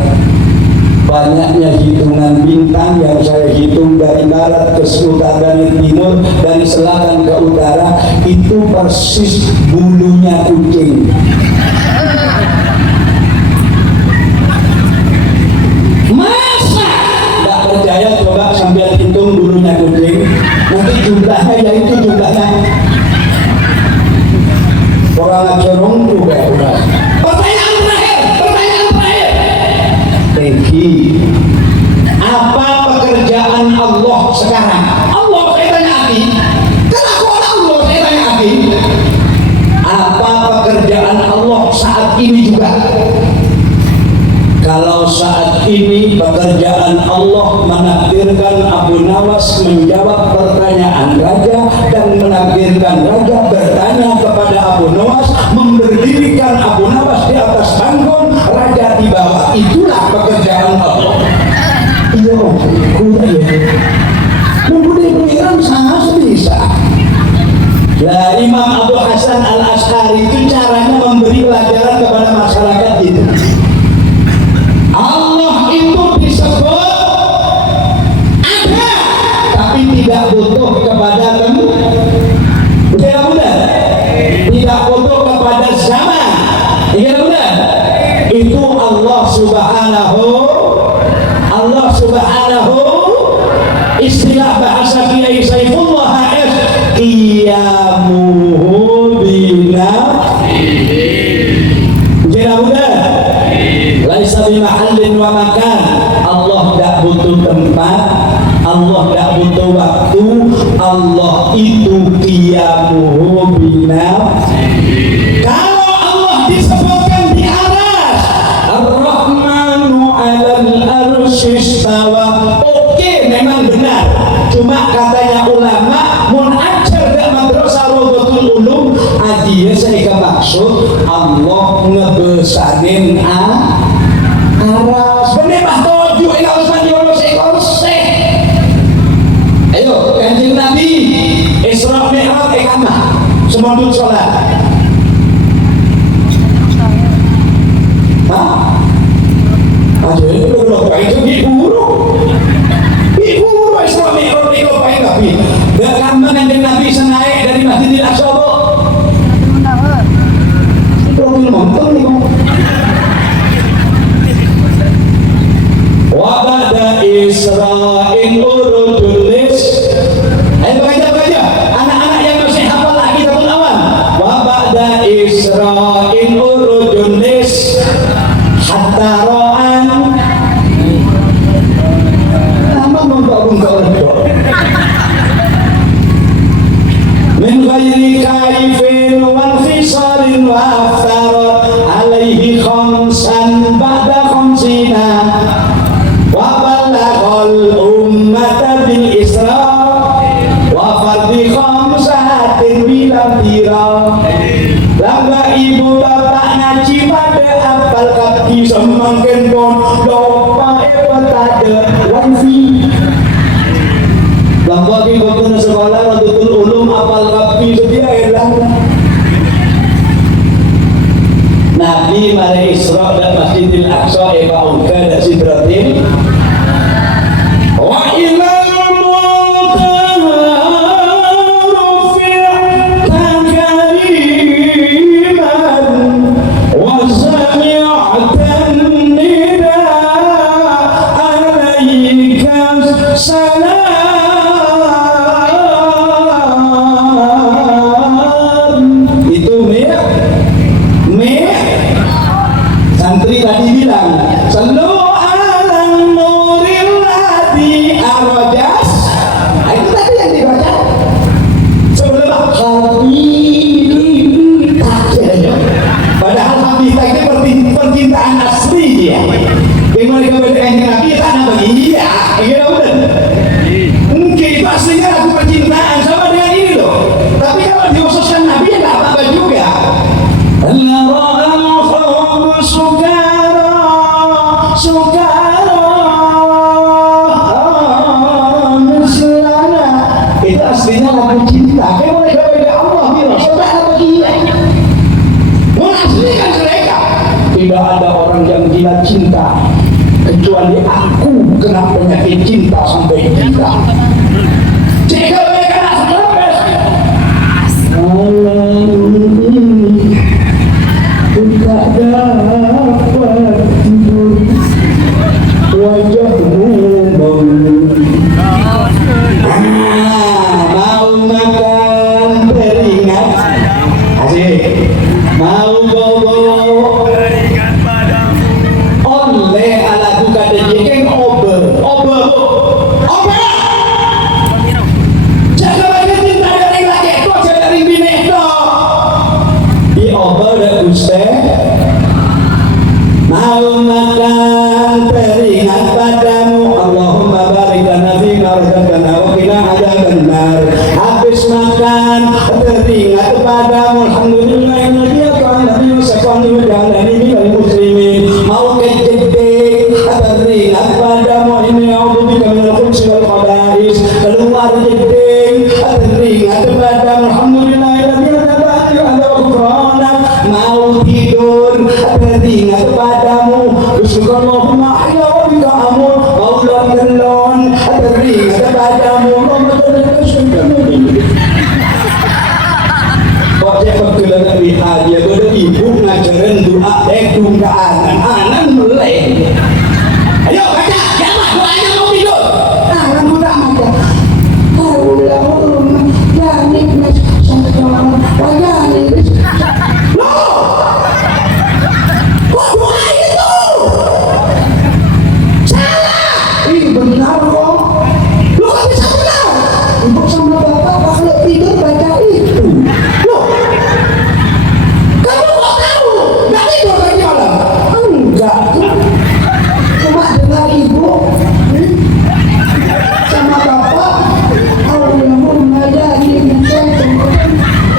Banyaknya hitungan bintang dari barat ke utara, dari timur, dari selatan ke utara, itu persis bulunya kucing. Masa nggak percaya? Coba sambil hitung bulunya kucing, nanti jumlahnya ya itu jumlahnya. Orang acorong tuh kayak udah. Pertanyaan terakhir. Tegi, apa pekerjaan Allah sekarang? Allah saya tanya Abi. Kelakuan Allah saya tanya Abi. Apa pekerjaan Allah saat ini juga? Kalau saat ini pekerjaan Allah menakdirkan Abu Nawas menjawab pertanyaan raja dan menakdirkan raja bertanya kepada Abu Nawas, memberdirikan Abu Nawas di atas panggung, raja di bawah. Itulah pekerjaan Allah. Iya, kuda ya. Memberi pengiran sangat bisa. Nah, Imam Abu Hasan Al-Ash'ari itu caranya memberi pelajaran kepada masyarakat itu. Allah itu disebut ada, tapi tidak butuh kepada benar, tidak butuh kepada zaman. Benar. Itu Allah Subhanahu, istilah bahasa Kiai Saifullah HS, qiyamuhu binafsihi. Benar. Laisa bimahallin wa makan. Allah tidak butuh tempat, Allah tidak butuh waktu, Allah itu qiyamuhu binafsihi. Kalau Allah disebutkan di aras, Ar-Rahmanu 'alal arsy istawa, oke, memang benar. Cuma katanya ulama mun ajar dak madrasah Raudhatul Ulum, adieu saya maksud Allah ngebesarin aras. Bener bah tujuh ila Usman Yunus ekor. Ayo Kanjeng Nabi Isra Mi'raj iqamah semandut sholat. Aja itu berapa itu diburu Isra Mi'raj itu apa Nabi? Dan kamu Kanjeng Nabi naik dari Masjidil Aqsa. Profil nonton nih kok. Wa ba'da Isra'il urudulis. Ayo bekerja. Anak-anak yang masih hafal Aqidatul Awam. Wa ba'da Isra'il urudulis hatta ra'an. Nama membangun kau min ghairi kaifin wa fisalin wa aftarat alaihi khamsan ba'da khamsina wa balaghal ummata bil isra wa fardhi khamsatin bilam tira. Lamba ibu bapak ngaji pada apal kaki semangkin pon dopa petade wifi. Lamba ibu bapak sekolah Raudhatul Ulum apal kaki sedia elang. Nabi mari Isra dan Masjidil Aqsa Uga dan Sidratil wa ilal muntaha rufi'ta kariman wa sami'tan nida alaika salam. Itu santri tadi bilang selalu alam nuril ladhi arojas. Itu tadi yang dibaca sebelum habib aja. Padahal habib itu percintaan asli dia. Bagaimana kebenaran Nabi tak begini ya? Mungkin itu aslinya lagu percintaan sama dengan ini loh. Tapi kalau dikhususkan Nabi ya nggak apa-apa juga. Itu aslinya lagu cinta. Bagaimana Allah bilang saudara begini. Mengaslikan mereka. Tidak ada orang yang gila cinta kecuali aku kena penyakit cinta sampai gila. Jika mereka malam ini tidak dapat tidur, wajahmu mau makan teringat asik, mau bobo oleh anakku kata jengking ober jaga lagi cinta dari laki kok jaga dari bini di ober dan ustaz mau makan teringat padamu Allahumma barik lana fi marzaqana wa qina adzabannar. Habis makan teringat padamu alhamdulillahilladzi at'amana wa saqana wa ja'alani minal muslimin. Mau kejedeng teringat padamu inni a'udzubika minal khubuthi wal khaba'is. Keluar jedeng teringat padamu alhamdulillahilladzi at'amana wa ghufrana. Mau tidur teringat padamu Bismillahirrahmanirrahim ahya wa bika amur. Mau lon teringat padamu kok dia betulan lihat dia udah ibu ngajarin doa anak meleng. Ayo baca jangan doanya mau tidur anak muda aja Allahumma janik nas syaitan wa janik kok doa itu salah ini benar kok lo kok bisa benar ibu sama bapak kalau tidur baca itu loh kamu kok tahu nggak tidur tadi malam enggak cuma dengar ibu sama bapak Allahumma janik nas syaitan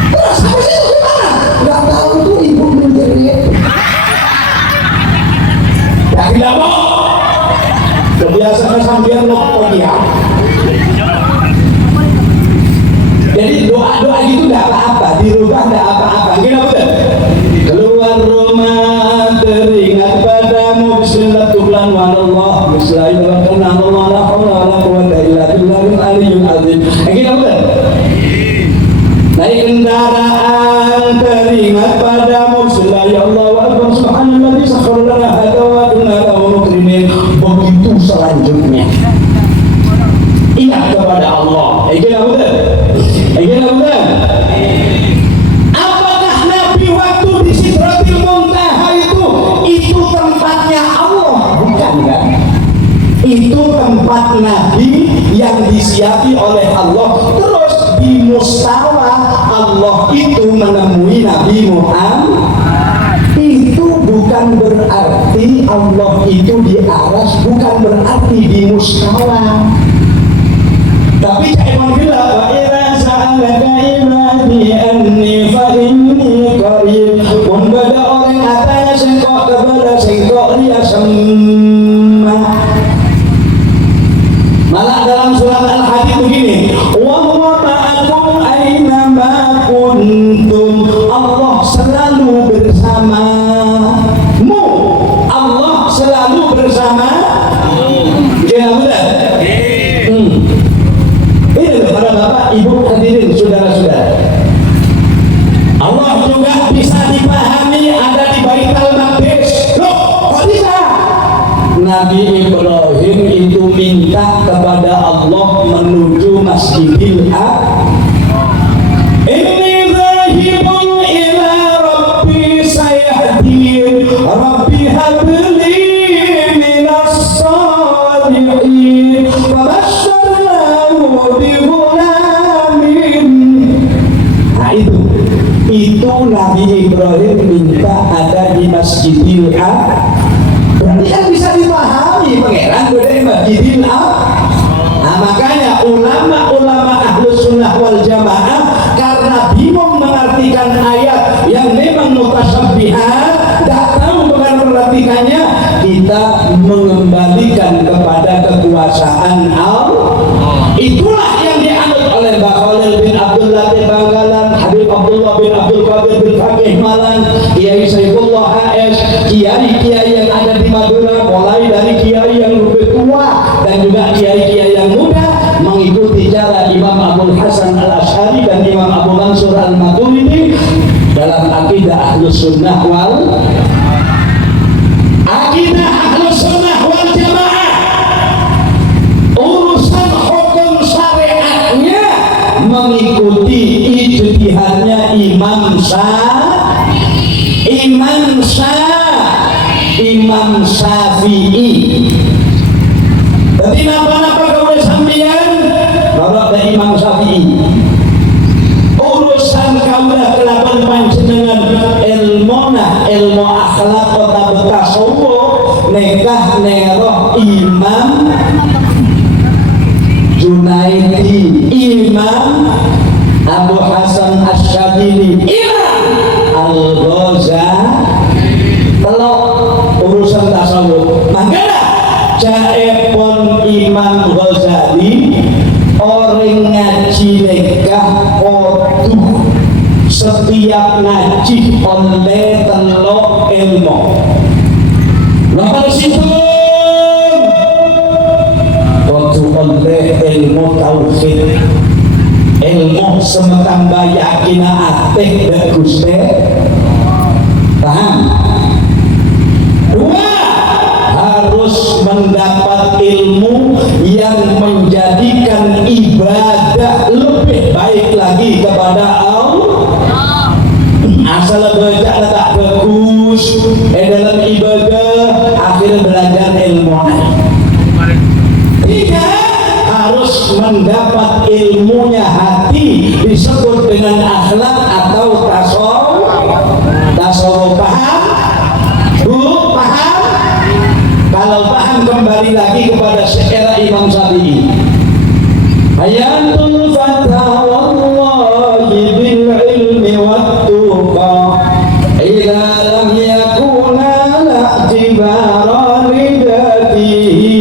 terus habis itu gimana nggak tahu tuh ibu menjerit ya tidak mau kebiasaan sambil lokal dia. Jadi doa gitu enggak apa-apa, dirubah enggak apa-apa. Gini betul. Keluar rumah teringat padamu bismillah tublan wa Allah bismillahirrahmanirrahim Allah la haula wala quwwata illa billahil aliyyil azim. Gini betul. Naik kendaraan teringat padamu bismillah ya Allah wa akbar subhanallah sakhkhara lana hadza wa inna lahu muqrinin. Begitu selanjutnya ingat kepada Allah. Betul. Apakah Nabi waktu di Sidratil Muntaha itu tempatnya Allah? Bukan kan? Itu tempat Nabi yang disiapi oleh Allah. Terus di Mustawa Allah itu menemui Nabi Muhammad. Itu bukan berarti Allah itu di aras, bukan berarti di mustawa. Tapi emang gila wa idza sa'alaka ibadi anni fa inni qarib. Mun bada orang katanya sengkok kepada sengkok dia semua. Malah dalam surat Al-Hadid begini, wa huwa ma'akum aina ma kuntum. Allah selalu bersamamu. Allah selalu bersama. Ya benar. Ini loh para bapak, ibu hadirin, saudara-saudara. Allah juga bisa dipahami ada di Baitul Maqdis. Loh, kok bisa? Nabi Ibrahim itu minta kepada Allah menuju Masjidil Aqsa. Inni zahibun ila rabbi sayahdin rabbi habli minas salihin wa basyarnahu bi ghulamin. Nah itu Nabi Ibrahim minta ada di Masjidil Aqsa. Berarti kan bisa dipahami pangeran dari Masjidil Aqsa. Nah makanya ulama-ulama Ahlus Sunnah wal Jamaah karena bingung mengartikan ayat yang memang mutasyabihat, tak tahu mengartikannya, kita mengembalikan kepada kekuasaan Allah. Itulah yang dianut oleh Mbak Khalil bin Abdul Latif Bangkalan, Habib Abdullah bin Abdul Qadir bin Fakih Malang, Kiai Saifullah HS, kiai-kiai yang ada di Madura, mulai dari kiai yang lebih tua bicara Imam Abul Hasan Al-Asy'ari dan Imam Abu Mansur Al-Maturidi dalam akidah Ahlus Sunnah wal Jamaah. Urusan hukum syariatnya mengikuti ijtihadnya Imam Syafi'i. Jadi napa-napa kalau sampeyan kalau ada Imam Syafi'i. Urusan kaulah kelapan panjenengan ilmu akhlak atau tasawuf nekah neroh Imam Junaidi, Imam Abu Hasan Asy-Syadzili, Imam Al-Ghazali. Kalau urusan tasawuf makanya jaepon Imam Ghazali orang ngaji nekah oduh setiap ngaji oleh telok ilmu. Napa disebut oduh oleh ilmu tauhid, ilmu semetang bayakina ateh dan Gusti. Paham? Dua, harus mendapat ilmu yang menjadikan ibadah lebih baik lagi kepada Allah. Asal baca tak bagus dalam ibadah, akhirnya belajar ilmu. Tiga, harus mendapat ilmunya hati, disebut dengan akhlak atau tasawuf. Paham? Bu, paham? Kalau paham kembali lagi kepada syair Imam Syafi'i. Hayatul fata wallahi bil ilmi wat tuqa ila lam yakuna la'tibara ridatihi.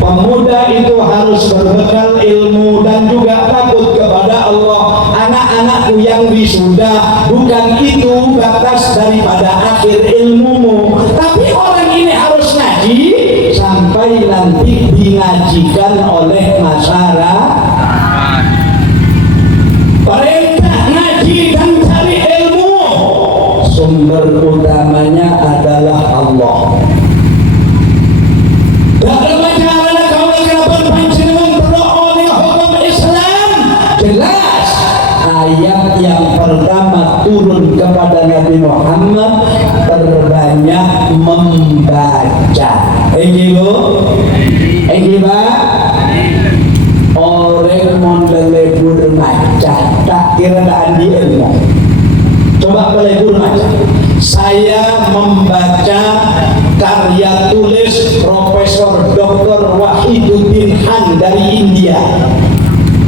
Pemuda itu harus berbekal ilmu dan juga takut kepada Allah. Anak-anakku yang wisuda, bukan itu batas daripada akhir ilmumu, tapi orang ini harus ngaji sampai nanti dingajikan oleh masyarakat. Perintah ngaji dan cari ilmu, sumber utamanya adalah Allah. Jelas ayat yang pertama turun kepada Nabi Muhammad, terbanyak membaca. Orang melebur maca tak kira tak di ilmu. Coba melebur maca. Saya membaca karya tulis Profesor Dr. Wahiduddin Han dari India.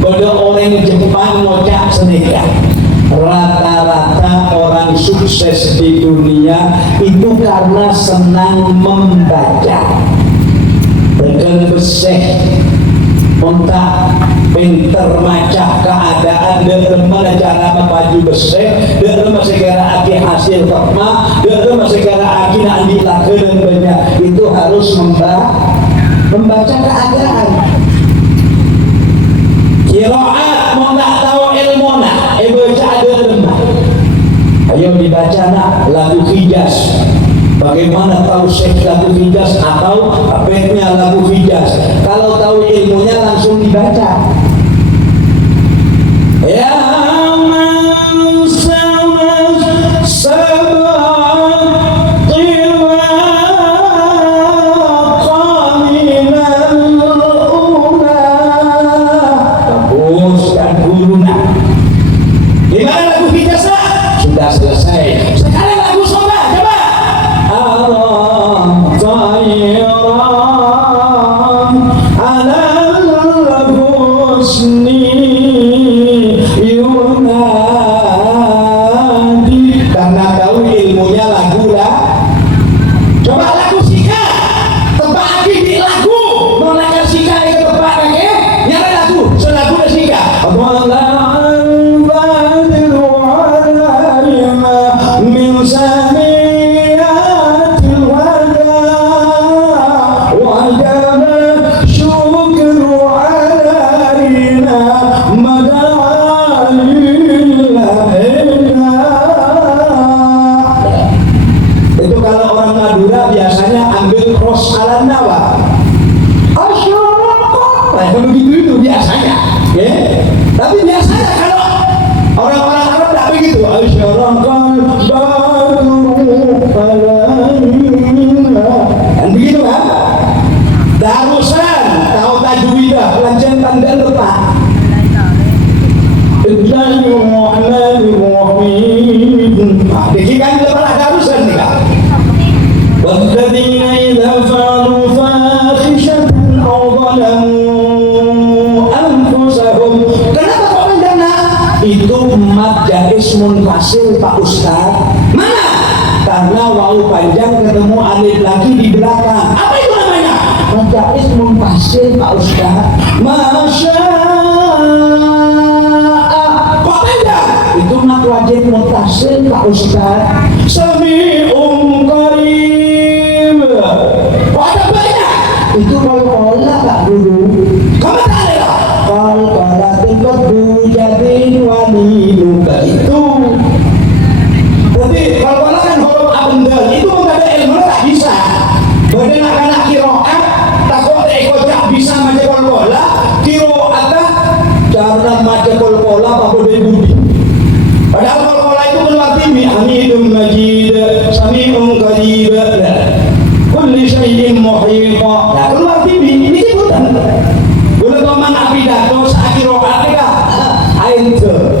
Pada orang Jepang ngocak senika. Rata-rata orang sukses di dunia itu karena senang membaca. Dengan besih untuk pinter maca keadaan dan mana cara membaju besih, dan masih kira aki hasil fakma, dan masih kira aki nak dilakukan banyak. Itu harus membaca keadaan. Qiraat mau tak tahu ilmu nak, baca ada lemah. Ayo dibaca nak lagu Hijaz. Bagaimana tahu Syekh lagu Hijaz atau baitnya lagu Hijaz? Kalau tahu ilmunya langsung dibaca. Ya man sama selesai. Sekarang lagu sobat, coba. Allah khairan ala al-husni itu emat jais munfasil Pak Ustaz. Mana? Karena wau panjang ketemu alif lagi di belakang. Apa itu namanya? Mat jais munfasil Pak Ustaz. Masya kok panjang? Itu mat wajib munfasil Pak Ustaz. Sami'um qarib. Kok ada banyak? Itu kalau Pak Guru. Kamu tahu ya? Kalau tingkat bujadin waliluka itu. Berarti kalau kan huruf abendal itu nggak ada ilmu tak bisa. Badan anak kiroat takut ekojak bisa macam kolkola kiroat cara macam kolkola apa boleh budi. Padahal kolkola itu berarti hamidum majid sami'un qarib kulli syai'in muhita. Nah keluar TV ini sebutan boleh teman apidato saat kiroat ya ain tuh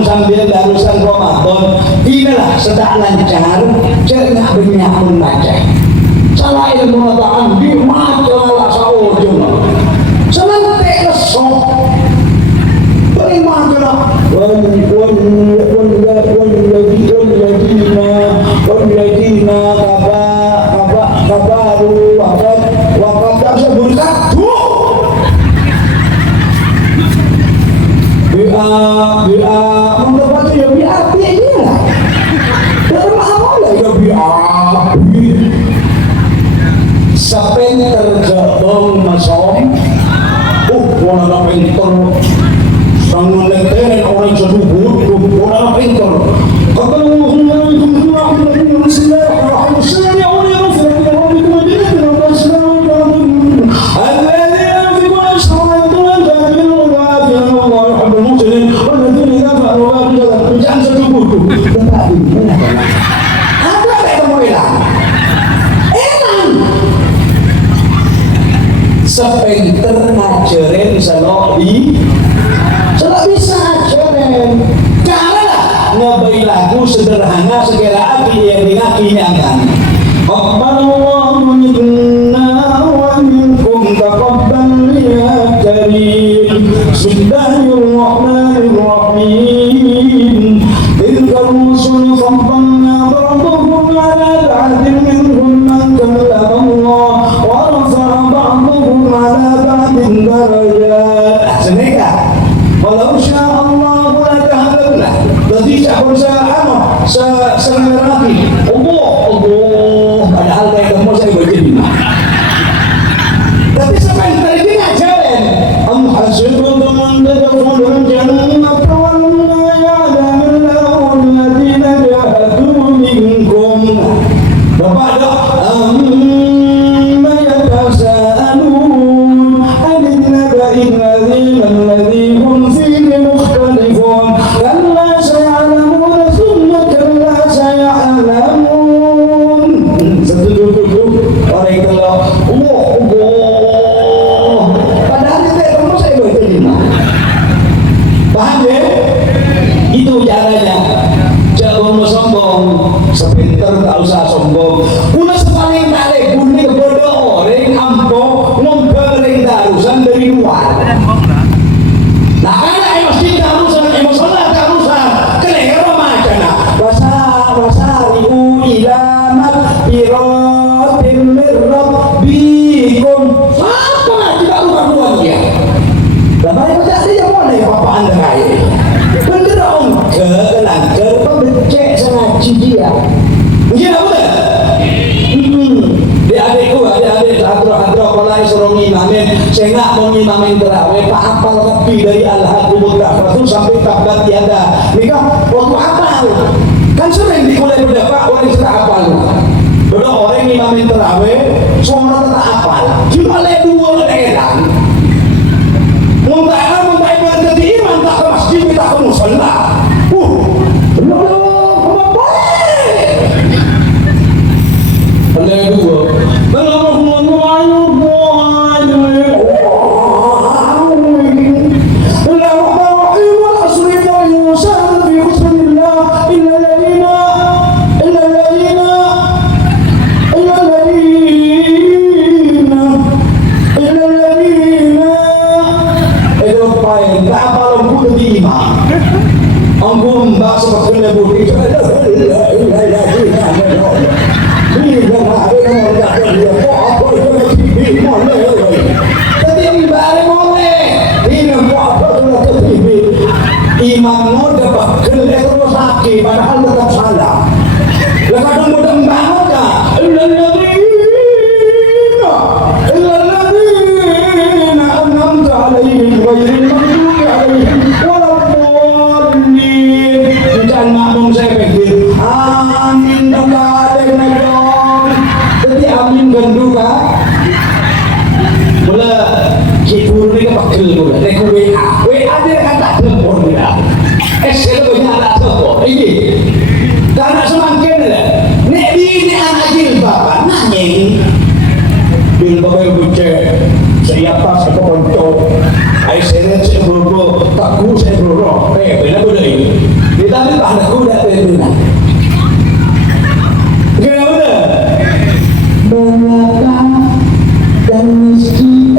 sambil darusan Ramadan inilah sedak lancar jangan banyak membaca salah ilmu mengatakan di majalah saujung selantik lesok beri majalah walladzina kafaru waqad asabulkat mendapat ya biapi aja lah dalam awal lah ya biapi sampai tergabung masom orang pintar sangat lenteren orang sedubur orang pintar sepinter ngajarin selok bisa ngajarin cara lah ngebayi lagu sederhana sekiraan diingat-ingatkan Allahu minna wa minkum taqabbal ya karim Bismillahirrahmanirrahim tilka rusul faddalna ba'dahum ala ba'din minhum man kallama Allah wa rafa'a ba'dahum ala ba'din darajat. Senika walau syaa Allah lakahalna. Jadi siapa sama selerati Allah padahal kayak kamu saya begini. Tapi sampai tadi ngajarin am hasibtum an tadkhulul jannata wa la ya'lamullahu alladhina jahadu minkum. Bapak ada amma yatasaalun 'anil naba'il alladhi hum fihi mukhtalifun kalla saya'lamuna thumma kalla saya'lamun. Setuju orang kalau padahal itu kamu saya berterima. Paham ya? Itu caranya. Jangan mau sombong, sepinter tak usah sombong. Kuna sepaling kali guni bodoh orang ampo ngombang ring darusan dari luar. Nah karena emosi darusan, emosional darusan, kelihatan macam nak. Wasari'u ilamat iratim mirrabbikum. Apa tidak luar dia? Bapak yang tadi yang mana ya Bapak Anda kaya? Bener om, kelanggar pembecek sengaja dia. Mungkin apa tak? Adik-adikku, adik-adik hadro-hadro mulai suruh ngimamin. Saya nak mau ngimamin terawih, Pak apal lebih dari Al-Hakumul Rahmatu sampai tabat tiada. Nikah, waktu apal? Kan sering dikulai berdapat orang sudah apal. Betul orang ngimamin terawih, semua tak apal. Cuma le dua elang. Muntah berarti iman tak ke masjid, kita ke musalla. Mangku mbak seperti lebu di imammu dapat gede terus sakit padahal tetap salah. Lah kadang mudah banget kah? Illalladzina an'amta 'alaihim ghairil maghdubi 'alaihim waladdallin. Dan makmum saya pikir amin dong dong. Jadi amin gandu kah? Mula kibur ni kepegel mula. Nek WA dia kan tak telepon dia. Saya banyak tak telepon. Ini karena semakin lah. Nek bini anak jilbab nanya ini. Jilbab yang bucek. Saya pas ke ponco. Saya seret saya bro. Takku saya bro. Bila boleh ini. Kita ni tak ada kuda terima. Kenapa dah? Berapa dan miskin.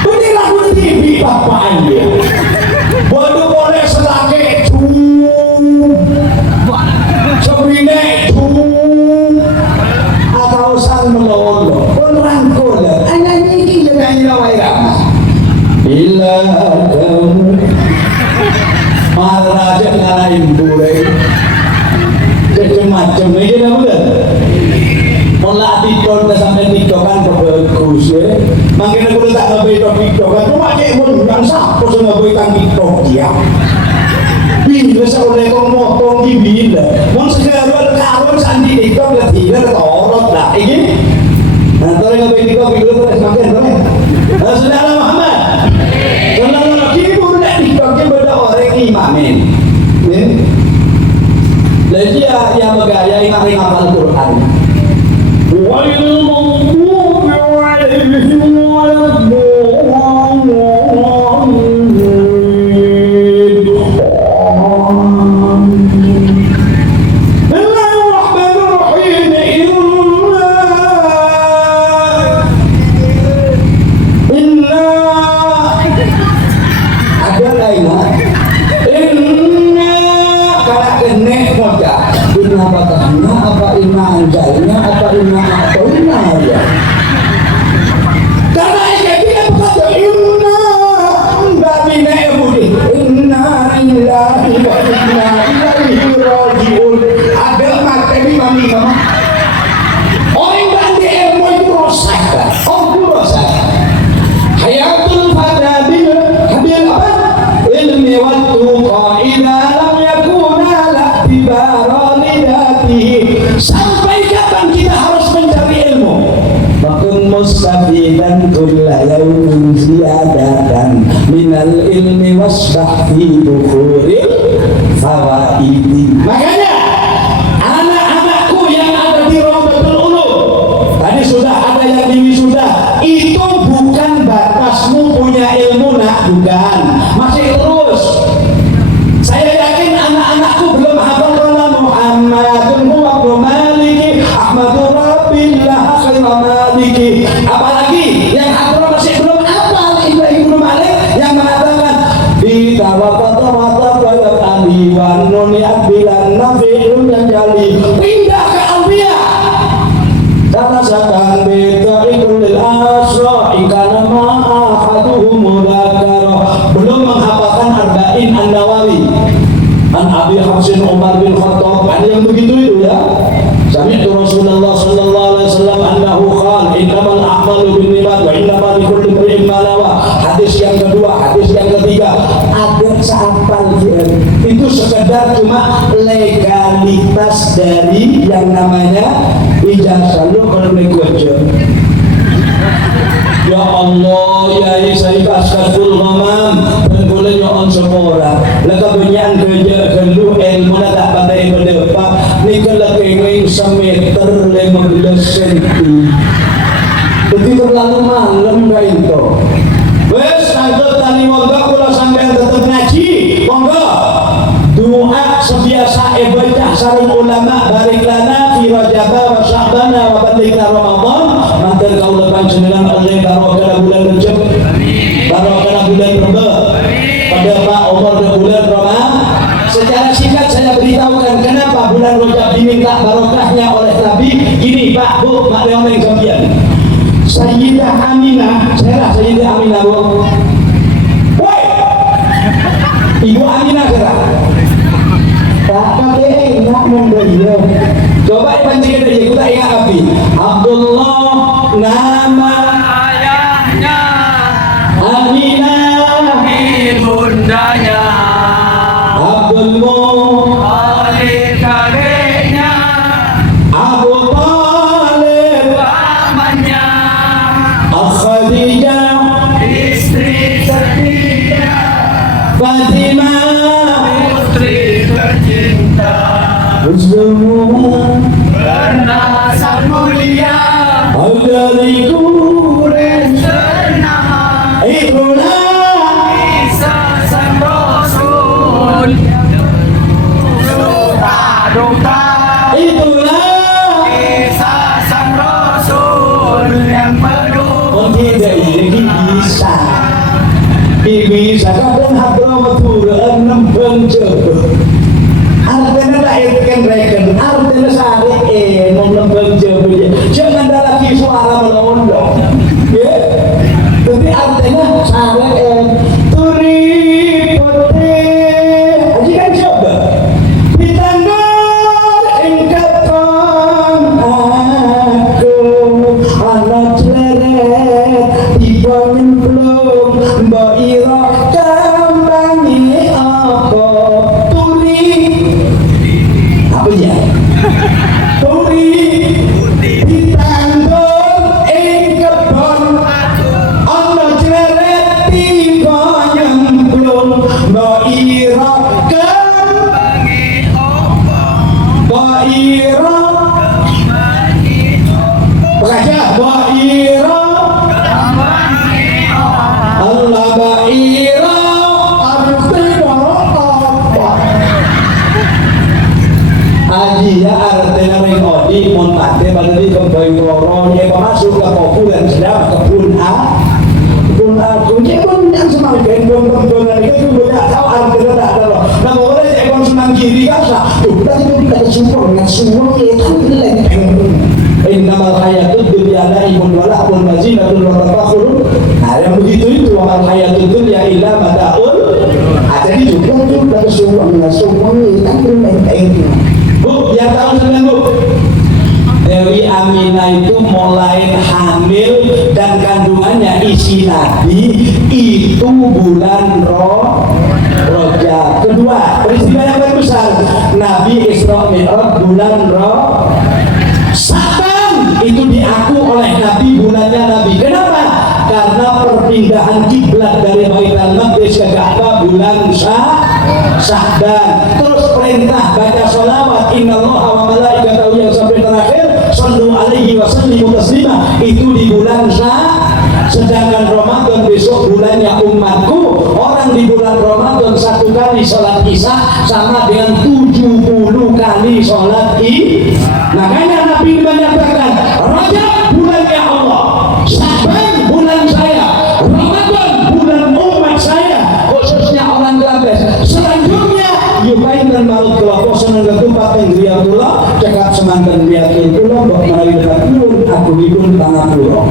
Ini lagu TV papaan dia. Bodoh boleh selake Sabrina atau sang melolo pun rangkul anak ini jangan nyawai ramah bila kamu marah aja ngarahin boleh macam-macam ini dah boleh mulai tiktok sampai tiktokan bagus ya makin aku tak ngabai tiktokan tu macam pun yang siapa yang ngabai tiktok dia bila seoleh kau motong di bila mau segala kawan sandi tiktok dah tidak terorot lah ini nah tahu yang ngabai tiktok bila tu semakin boleh saudara Muhammad kalau lagi pun nak tiktoknya beda orang imamin lagi yang bergaya ingat Al-Quran وَالْمَغْضُوبِ عَلَيْهِمْ وَلَا الضَّالِّينَ Bismillahirrahmanirrahim Inna ada lain Inna kalau kena moda Inna batahnya apa inna anjalnya apa inna atoina ya karena dia berkata inna babina ebudi inna lillahi wa inna ilaihi raji'un ada materi mami mama orang bandi ilmu itu rosak rosak hayatul fadabil habil apa ilmi wa tuqa idza lam yakuna la tibarani sampai kapan kita harus mencari ilmu makun mustafidan kulla yawmin ziyadatan minal ilmi wasbah fi dukhuril fawaidi makanya anak-anakku yang ada di Rawdatul Ulum tadi sudah ada yang di wisuda itu bukan batasmu punya ilmu nak bukan masih terus saya yakin anak-anakku belum hafal Muhammadun huwa maliki Ahmadu Rabbillah khaira maliki apalagi yang akhirnya masih belum hafal Ibrahim Malik yang mengatakan Bita wa kata mata bayat ali wa nuni abbilan nafi'un yang jali pindah ke Albiya karena seakan beta ikulil asra ikana ma'ahaduhum mudakara belum menghafalkan Arba'in An-Nawawi An Abi Hafsin Umar bin Khattab ada yang begitu itu ya Sami'tu Rasulullah sallallahu alaihi wasallam annahu qala innamal a'malu binniyat wa innamal likulli imrin ma nawa hadis yang kedua hadis yang ketiga ada seapal itu sekedar cuma legalitas dari yang namanya ijazah lu kalau naik wajib ya Allah ya saya kasih ghamam dan boleh nyon sepora laka banyak kerja kalau ilmu nak tak pandai berdepak ni kalau pengen semeter 15 cm begitu terlalu malam dah itu wes angkat tani wangga kula sampean tetap ngaji monggo doa sebiasa baca sareng ulama barik lana fi rajab wa sya'ban wa balikna ramadan mantel kaula panjenengan oleh barokah bulan Rajab barokah bulan Ramadan pada Pak Umar bulan Ramadan Bu, mak dia orang yang sampian. Sayyidah Aminah, saya lah Sayyidah Aminah bu. Woi, Ibu Aminah saya. Tak pakai enggak membeli. Coba pancing aja, kita ingat api. Abdullah nama ayahnya, Aminah ibundanya, Abdul Muthalib kakeknya, Abu Talib pamannya, Khadijah istri setia, Fatimah putri tercinta, semua bernasab mulia, dari Quraisy ternama, itulah Isa sang Rasul, duta itulah Isa sang Rasul yang penuh dari Isa. Bisa kadang hadramatul enam penjuru. Artinya tak kan reken, artinya sehari mau lembang jauh. Jangan ada lagi suara melondong, ya. Tapi artinya sehari turi putih. Aji kan coba. Ditanggal engkauan aku, anak leret tiba nyemplung, mbak ira kambangi apa turi. Apa ya? Turi ditanggul ing kebon, ana cleret tiba nyemplung, mbok ira kembangi apa? Mbok ira kembangi apa? Raja mbok ira kembangi apa? Allah mbok ira artinya apa? Aji ya artinya mengodi montate pada di kembali lorong yang masuk ke populer sedang kebun aku pun yang semakin kebun itu tidak tahu artinya tak ada loh. Nah boleh ekor senang kiri kasa tuh tadi itu kita kesumpah dengan semua itu lagi innamal hayatud dunya la'ibun wa lahwun wa zinatun wa tafakhurun. Nah yang begitu itu amal hayatud dunya illa mataul. Jadi juga tuh kita kesumpah dengan semua itu lagi. Bu, yang tahu sedang bu, Dewi Aminah itu mulai hamil dan kandungannya isi Nabi itu bulan Rajab. Kedua, peristiwa yang paling besar, Nabi Isra Mi'raj bulan Sa'ban itu diaku oleh Nabi bulannya Nabi. Kenapa? Karena perpindahan kiblat dari Baitul Maqdis ke Ka'bah bulan Sa'ban. Terus perintah baca sholawat innallaha wa malaikatahu yang sampai terakhir sallu alaihi wa sallimu taslima itu di bulan sedangkan Ramadan besok bulannya umatku. Orang di bulan Ramadan satu kali sholat isya sama dengan 70 kali sholat makanya Nabi menyatakan Rajab bulannya Allah, Sa'ban bulan saya, Ramadan bulan umat saya, khususnya orang Labes. Selanjutnya yubain dan marut kelapa senang ketumpat yang riyadullah cekap semantan riyadullah buat meraih dekat pun aku dibun tangan pulau.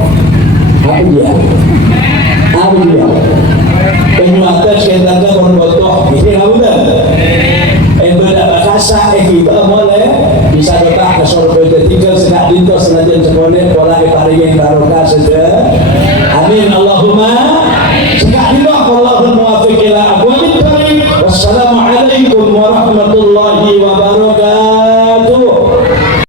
Apa dia? Penyu atas kaitannya berbotoh ini udah beda bahasa kita boleh bisa letak ke surga ketiga senak dinto senajan sekolah pola ditaringin barokah saja. Amin Allahumma senak dinto Allahul muwafiq ila aqwamit thariq. Wassalamualaikum warahmatullahi